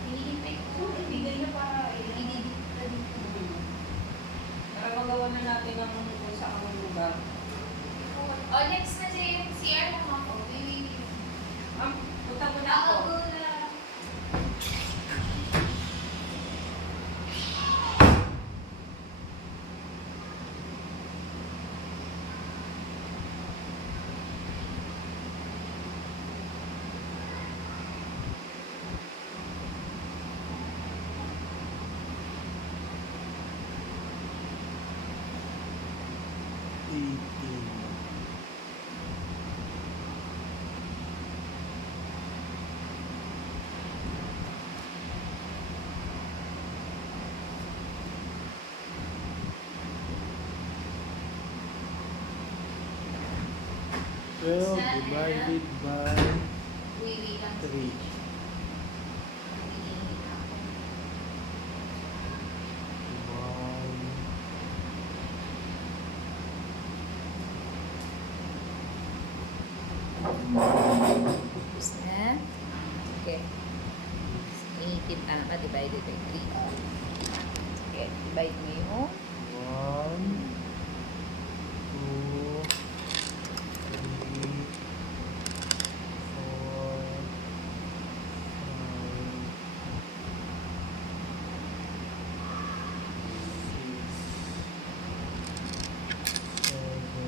Hinihintay ko. Ibigay na para Ididit na din ko. para magawa na natin ang kung saan lugar. O, next na siya yung CR lang ako. Ma'am, punta mo na ako. Ako na. Eighteen. Twelve divided by Wiwi lang. 3. One, Tapos na. Okay. 18 tama, divided by 3. Okay, divide mo yung 1, 2, 3, 4, 5, 6, 7,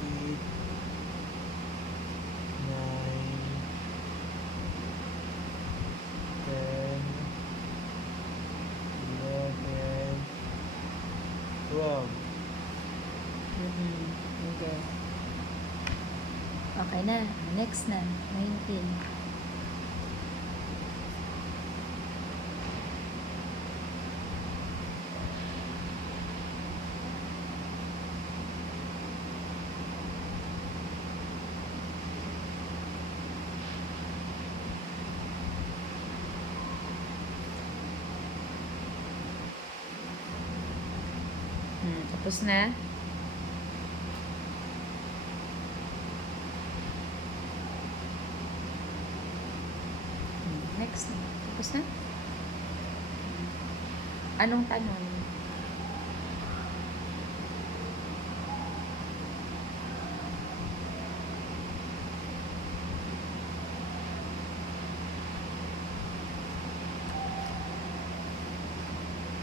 8, 9, 10, 11, 12. Okay. Okay na. Next na. 19. Tapos na. Next na. Tapos na. Anong tanong?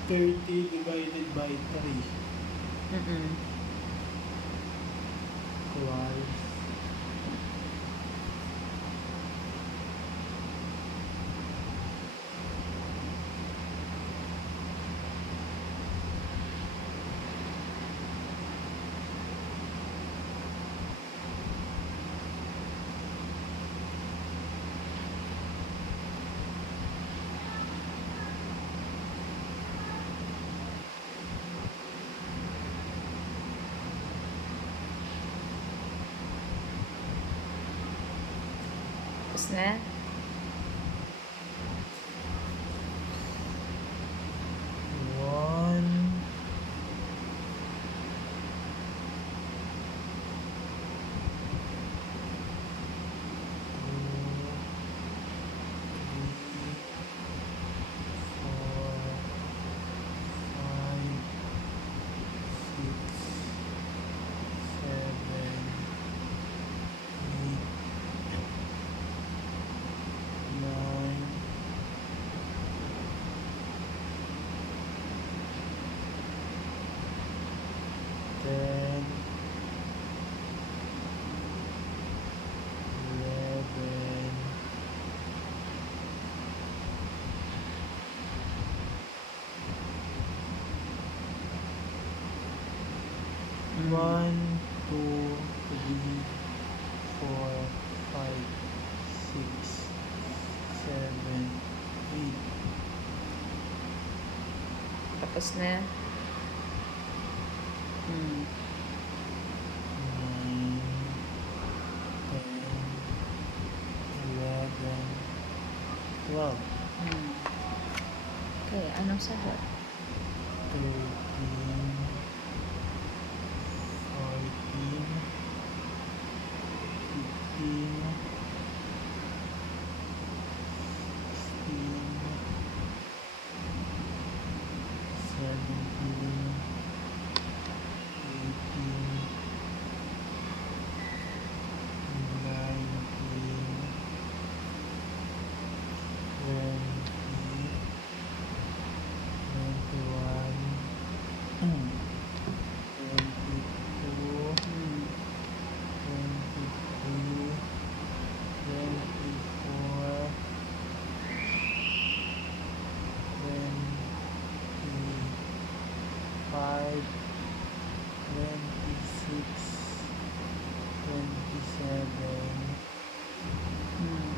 Thirty divided by 3. Mm-mm. 12. Tapos na? One, ten, 11, one, two, three, four, five, six, seven, eight, Tapos na? Hmm. 9, 10, 11, 12, Hmm. Okay, anong sagot? 13, 14, 15, 16, 17, 18, 19, 20, 21, 22, Hmm. 23, 24, 25, 26, 27, Hmm.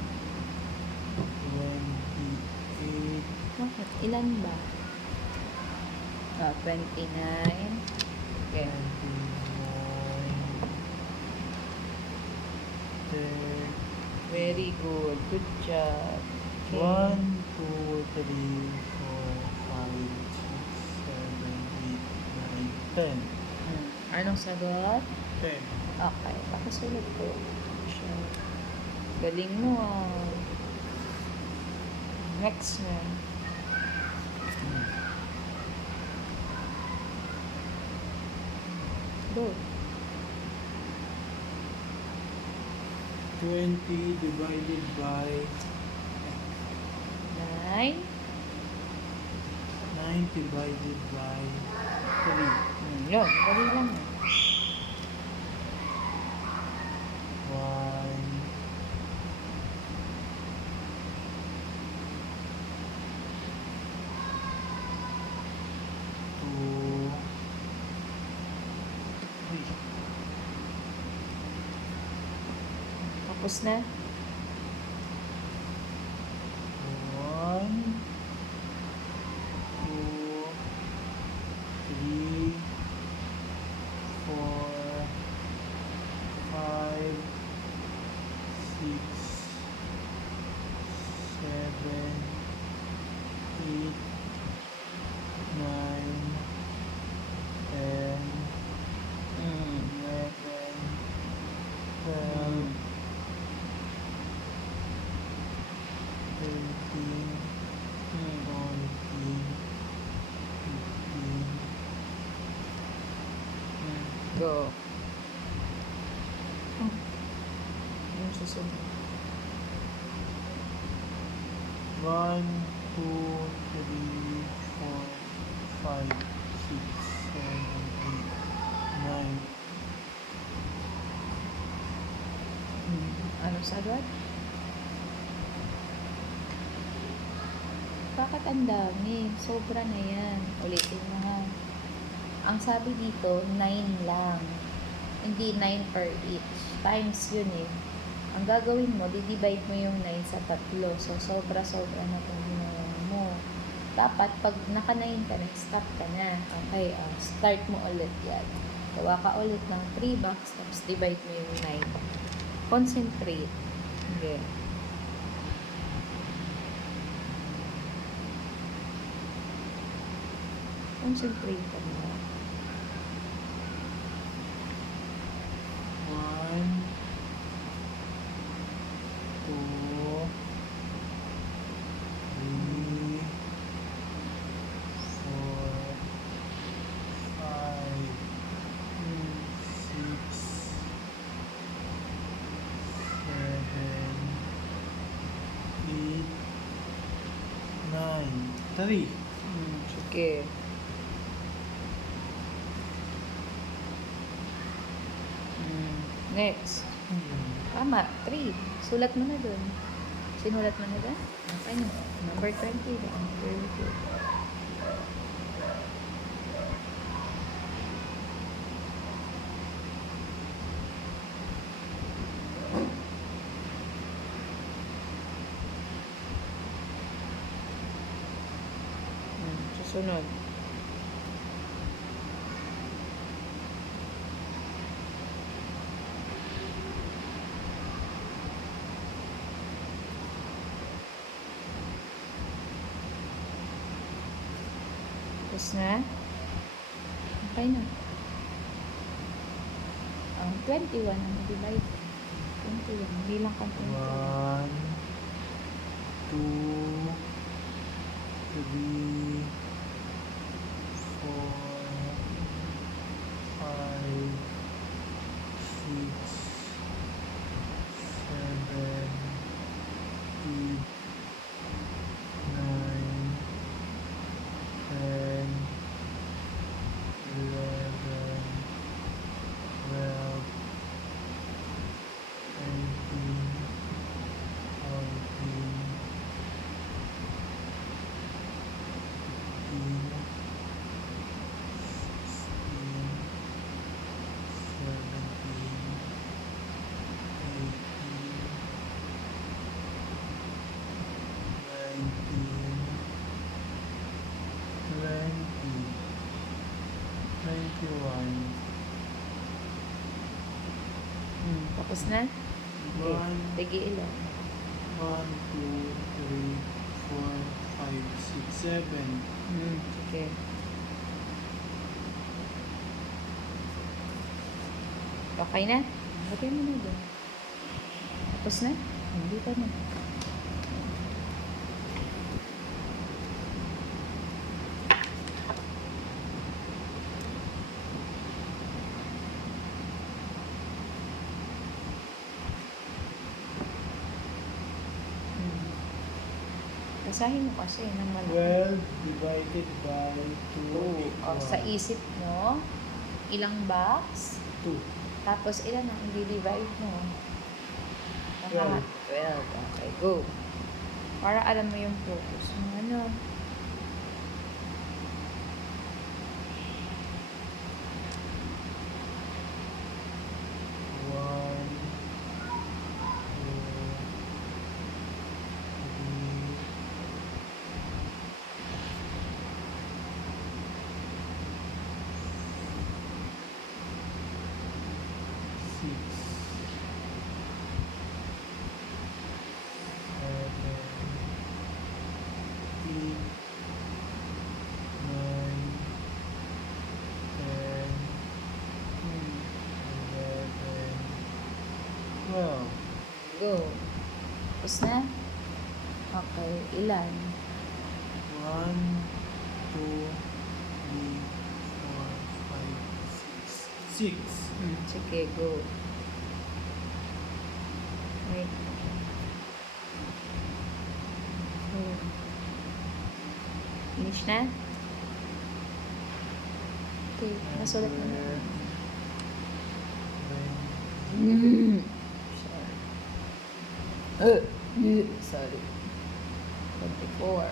28, Bakit? Ilan ba? 29. Okay. 29, 30, Very good. Good job. Okay. 1, 2, 3, 4, 5, 6, 7, 8, 9, 10. Hmm. Anong sagot? 10. Okay. Pakisulit ko. Sure. Galing mo ah. Next na. Go. 20 divided by 9. 9 divided by 3. Yun. Dali lang. 1, 2, 3. Tapos na. 1, 2, 3, 4, 5, 6, 7, 8, 9, 10, Hmm. 11, 12, 13, Hmm. 14, 15, Go. Yung susunod. 1, 2, 3, 4, 5, 6, 7, 8, 9. Anong sagot? Bakit ang dami? Sobra na yan. Ulitin mo ha. Ang sabi dito, 9 lang. Hindi 9 per each. Times yun eh. Ang gagawin mo, di-divide mo yung 9 sa 3. So, sobra-sobra na itong ginawa mo. Dapat, pag naka-9 ka na, stop ka na. Okay, start mo ulit yan. Gawa ka ulit ng 3 box, tapos divide mo yung 9. Concentrate. Okay. Concentrate ka mo. 1, 2, 3, 4, 5, 6, 7, 8, 9, 3. Sige. Next. Tama. 3. Sulat mo na dun. Sinulat mo na dun? Ano? Number 20. Very good. Susunod. Tapos na? Okay na. Ang 21 ang divide. 21. Bilang kang 21. 1, 2, 3, 4, 5, 6, 7, 8, 9, 10, 11, 12, 13, 14, 15, 16, 17, 18, 19, 20, 21. Tapos na? Okay. 1, Tigi ilan? 1, 2, 3, 4, 5, 6, 7. Sige. Okay na? Lagyan mo na doon. Tapos na? Hindi pa na. Basahin mo kasi ng malaki. 12 divided by 2 Oh, sa isip mo, ilang box? 2. Tapos ilan ang i-divide mo? 12. 12. Okay, go. Para alam mo yung focus mo. Ano? One, two, three, six, seven, 8, 9, 10, 11, 12. Go. Tapos na? Okay, ilan? 1, 2, 3, 4, 5, 6. 6. Sige, go. Wait. Oh. Finish na? Okay, nasulat mo na. Sorry. Sorry. 24.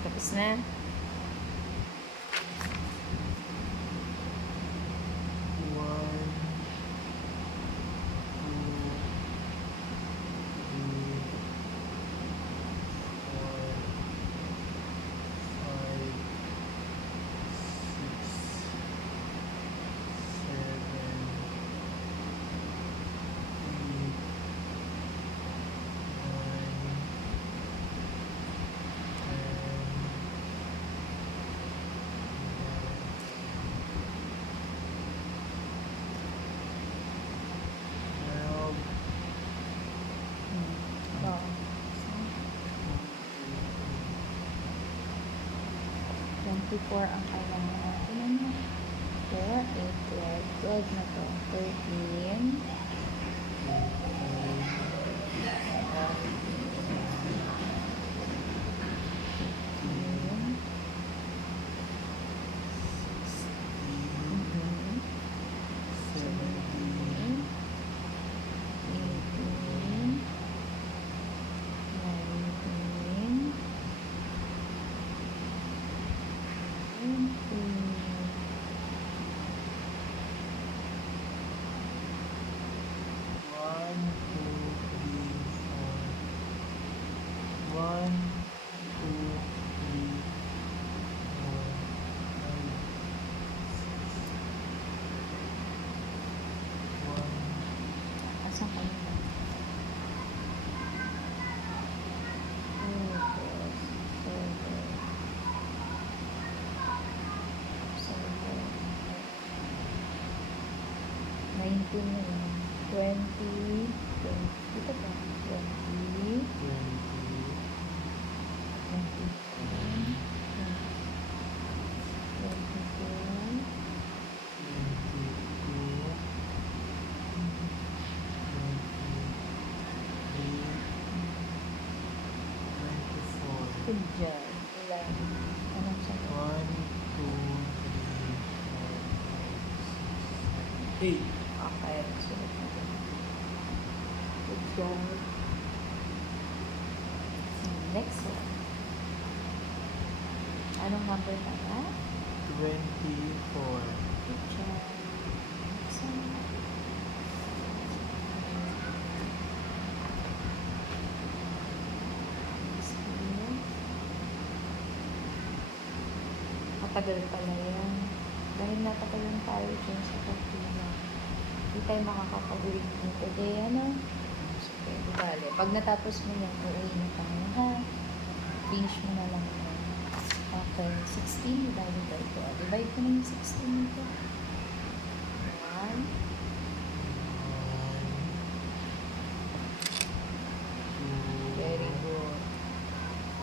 Tapos na? One, two, three, 4, 5, 6, 24 ang kailangan natin. Ano? 4, 8, 12. 12 na to. 13. Asan ka na? 19 na yun. 20. Dito pa. 20. 22. Good job. Ilan? Anong sagot? 8. Okay, sulit natin. Good job. Next one. Anong number na ba? 24. Good job. Next one. Matagal pala yan. Dahil natagalan tayo dyan sa Katina. Hindi tayo makakapag-read nito. Kaya ano? Sige, di bale. Pag natapos mo yan, uuwi na tayo, ha? Finish mo na lang yan. Okay, 16 divided by 2. Divide ko na yung 16 nito. 1, 2, very good. 16.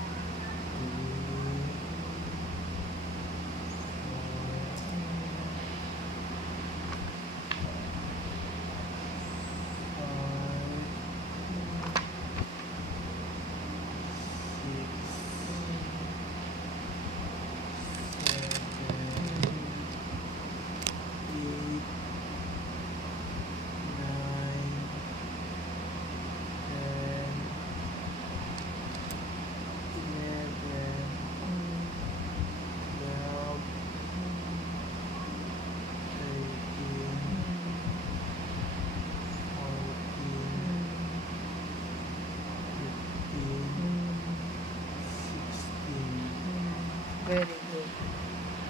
Very good.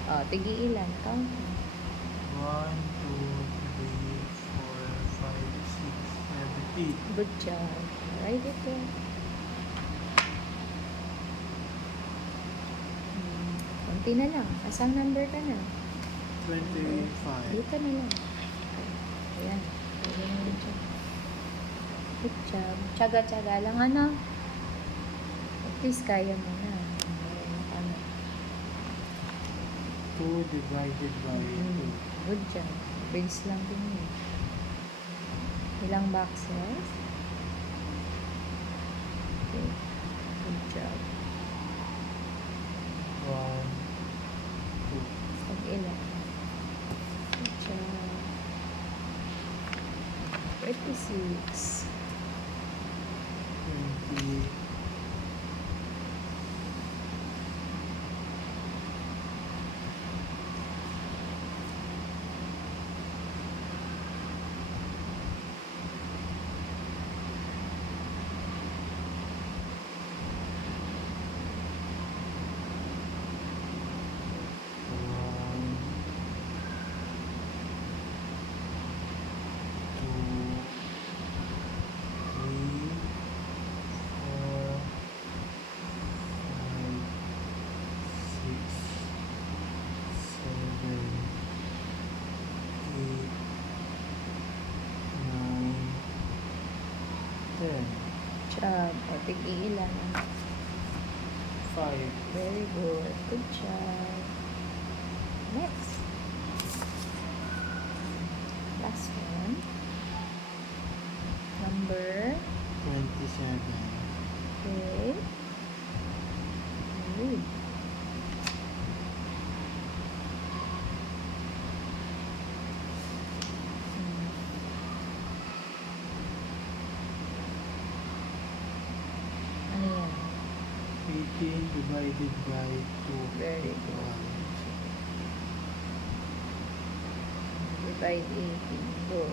Oh, tigi ilan? Count. 1, 2, 3, 4, 5, 6, 7, 8. Good job. Write it there. Konti na lang. Asang number ka na? 25. Dito na lang. Ayan. Pwede na yun dyan. Good job. Tsaga-tsaga lang, ano? At least kaya mo na. Ano? 2 divided by 2. Good job. Base lang din yun. Ilang boxes? Okay. Good job. 1, 2. Pag-ilan? Good job. 36. 20. Job. O, tig-iilan. 5. Very good. Good job. Next. Last one. Number. 27. Okay. Good. Ano yan? 18 divided by 2. Very good. Divide 18. Go.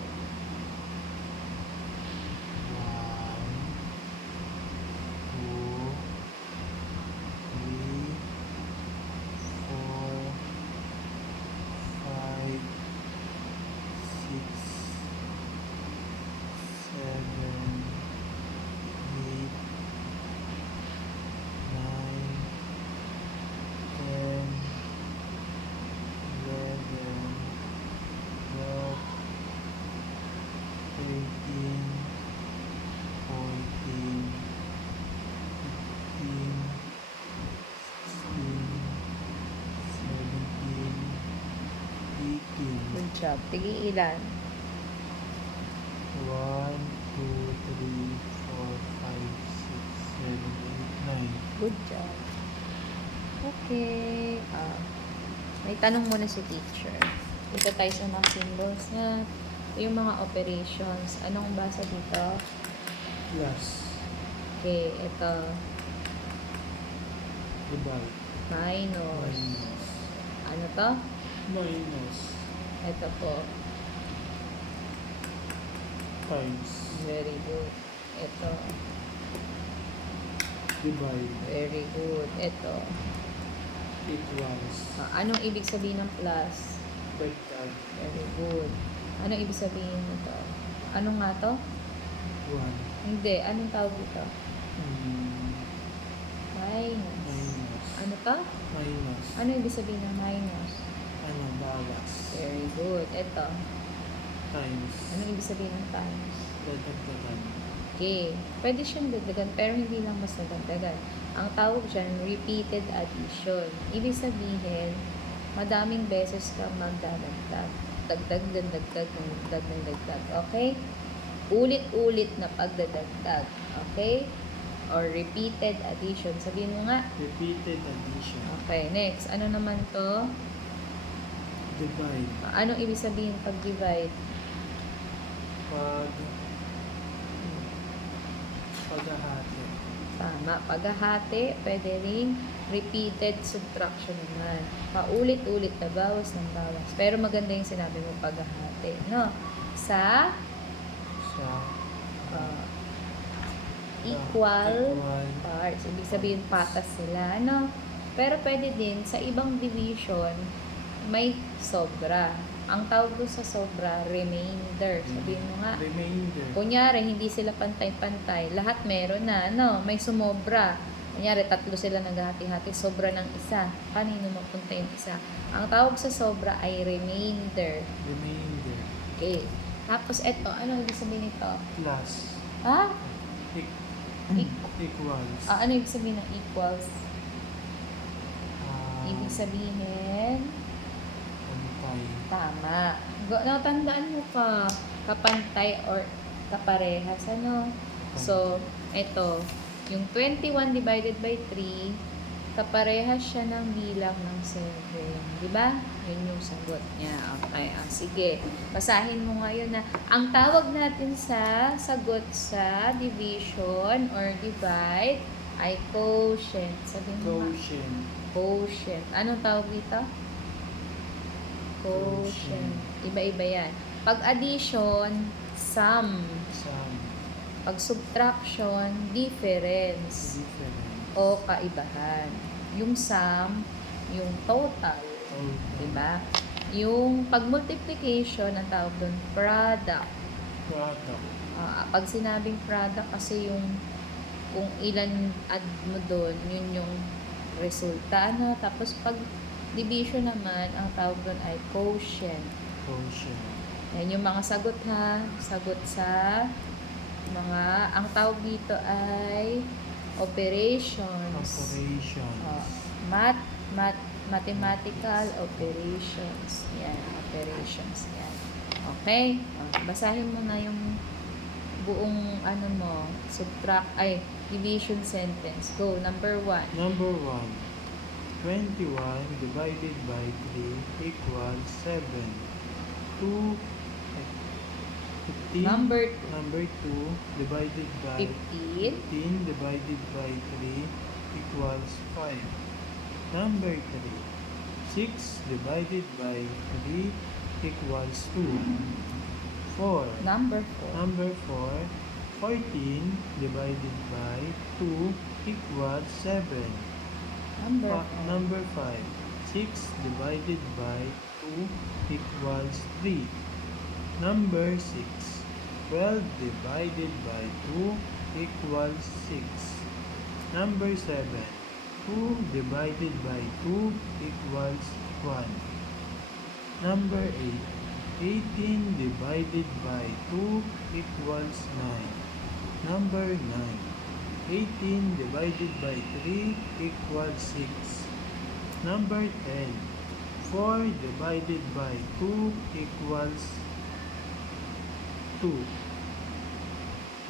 18. Good job. Tigil ilan? 1, 2, 3, 4, 5, 6, 7, 8, 9. Good job. Okay. May tanong muna si teacher. Dito tayo sa mga symbols na yung mga operations. Anong basa dito? Plus. Okay, ito. Divide. Minus. Minus. Ano to? Minus. Ito po. Times. Very good. Ito. Divide. Very good. Ito. Equals. Anong ibig sabihin ng plus? Vector. Very good. Anong ibig sabihin nito? Ano nga to? 1. Hindi. Anong tawag dito? Minus. Minus. Ano to? Minus. Ano ibig sabihin ng minus? Ano? Bawas. Very good. Ito. Times. Ano ibig sabihin ng times? Dadagdagan. Okay. Pwede siyang dagdagan, pero hindi lang basta dagdagan. Ang tawag dyan, repeated addition. Ibig sabihin, madaming beses ka magdadagdag. Dagdag, dagdag, dagdag. Okay? Ulit-ulit na pagdadagdag. Okay? Or repeated addition. Sabihin mo nga. Repeated addition. Okay, next. Ano naman to? Divide. Anong ibig sabihin pag divide? Paghahati. Tama. Paghahati, pwede rin repeated subtraction naman. Paulit-ulit na bawas ng bawas. Pero maganda yung sinabi mo paghahati. No? Sa Sa equal equal parts. Ibig sabihin patas sila. No? Pero pwede din sa ibang division, may sobra. Ang tawag doon sa sobra, remainder. Sabihin mo nga. remainder. Kunyari, hindi sila pantay-pantay. Lahat meron na, no? May sumobra. Kunyari, 3 sila naghati-hati. Sobra ng isa. Kanino mapunta yung isa? Ang tawag sa sobra ay remainder. Remainder. Okay. Tapos, eto. Ano ibig sabihin nito? Plus. Ha? E- equals. Ano ibig sabihin ng equals? Ibig sabihin, Pantay. tama. No, tandaan mo pa. Kapantay or kaparehas. Ano? So, eto. Yung 21 divided by 3, kaparehas siya ng bilang ng 7. Diba? Yun yung sagot niya. Okay. Sige. Basahin mo ngayon na ang tawag natin sa sagot sa division or divide ay quotient. Sabihin mo nga. Quotient. Quotient. Anong tawag dito? Quotient. Iba-iba yan. Pag addition, sum. Sum. Pag subtraction, difference. Difference. O kaibahan. Yung sum, yung total. Total. Diba? Yung pag multiplication, ang tawag doon, product. Product. Pag sinabing product, kasi yung kung ilan add mo doon, yun yung resulta. Ano? Tapos pag division naman, ang tawag doon ay quotient. Quotient. Yan yung mga sagot ha. Sagot sa mga, ang tawag dito ay operations. Operations. Math Mathematical operations. Yan, operations. Yan. Okay? Basahin mo na yung buong ano mo, division sentence. Go, number 1. Number 1. 21 divided by 3 equals 7. 2. 15. Number Number 2 divided by 15. 15 divided by 3 equals 5. Number 3. 6 divided by 3 equals 2. 4. Number 4. Number 4. 14 divided by 2 equals 7. Number 5. 6 divided by 2 equals 3. Number 6. 12 divided by 2 equals 6. Number 7. 2 divided by 2 equals 1. Number 8. 18 divided by 2 equals 9. Number 9. 18 divided by 3 equals 6. Number 10. 4 divided by 2 equals 2.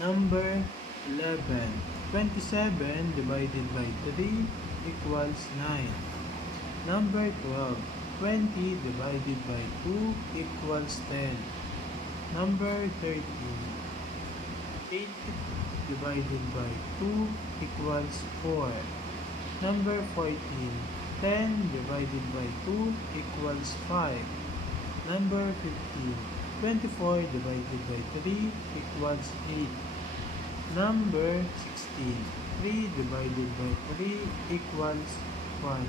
Number 11. 27 divided by 3 equals 9. Number 12. 20 divided by 2 equals 10. Number 13. 8 divided by 2 equals 4. Number 14. 10 divided by 2 equals 5. Number 15. 24 divided by 3 equals 8. Number 16. 3 divided by 3 equals 1.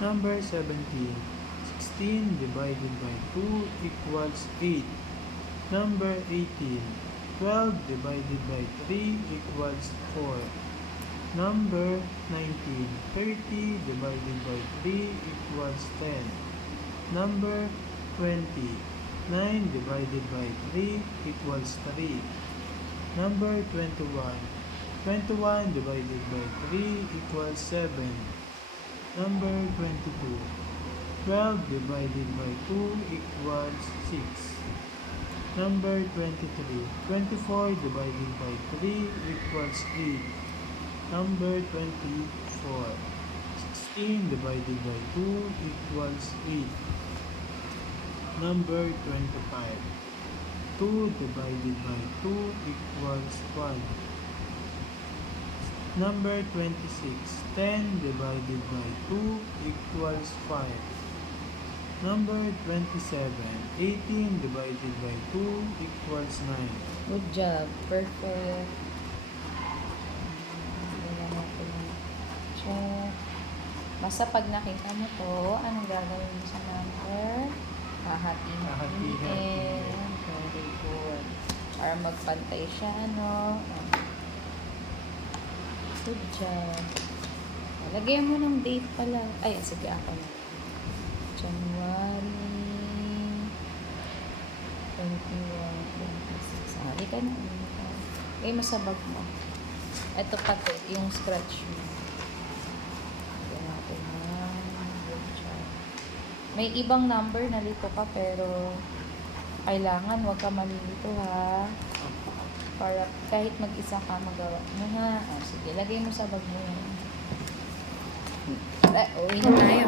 Number 17. 16 divided by 2 equals 8. Number 18. 12 divided by 3 equals 4. Number 19. 30 divided by 3 equals 10. Number 20. 9 divided by 3 equals 3. Number 21. 21 divided by 3 equals 7. Number 22. 12 divided by 2 equals 6. Number 23. 24 divided by 3 equals 8. Number 24. 16 divided by 2 equals 8. Number 25. 2 divided by 2 equals 1. Number 26. 10 divided by 2 equals 5. Number 27. 18 divided by 2 equals 9. Good job. Perfect. Wala natin yung check. Basta pag nakita mo to, anong gagawin mo sa number? Hahati-hatiin. Very good. Para magpantay siya, ano? Good job. Lagyan mo ng date pala. Ay, sige, ako na. January 21, 26. Hindi ka na. Lagay mo sa bag mo. Ito pati, yung scratch mo. Lagyan natin na. Good job. May ibang number na lito pa, pero kailangan huwag ka malilito, ha? Para kahit mag-isa ka magawa mo, ha? Sige, lagay mo sa bag mo. Uwi na tayo.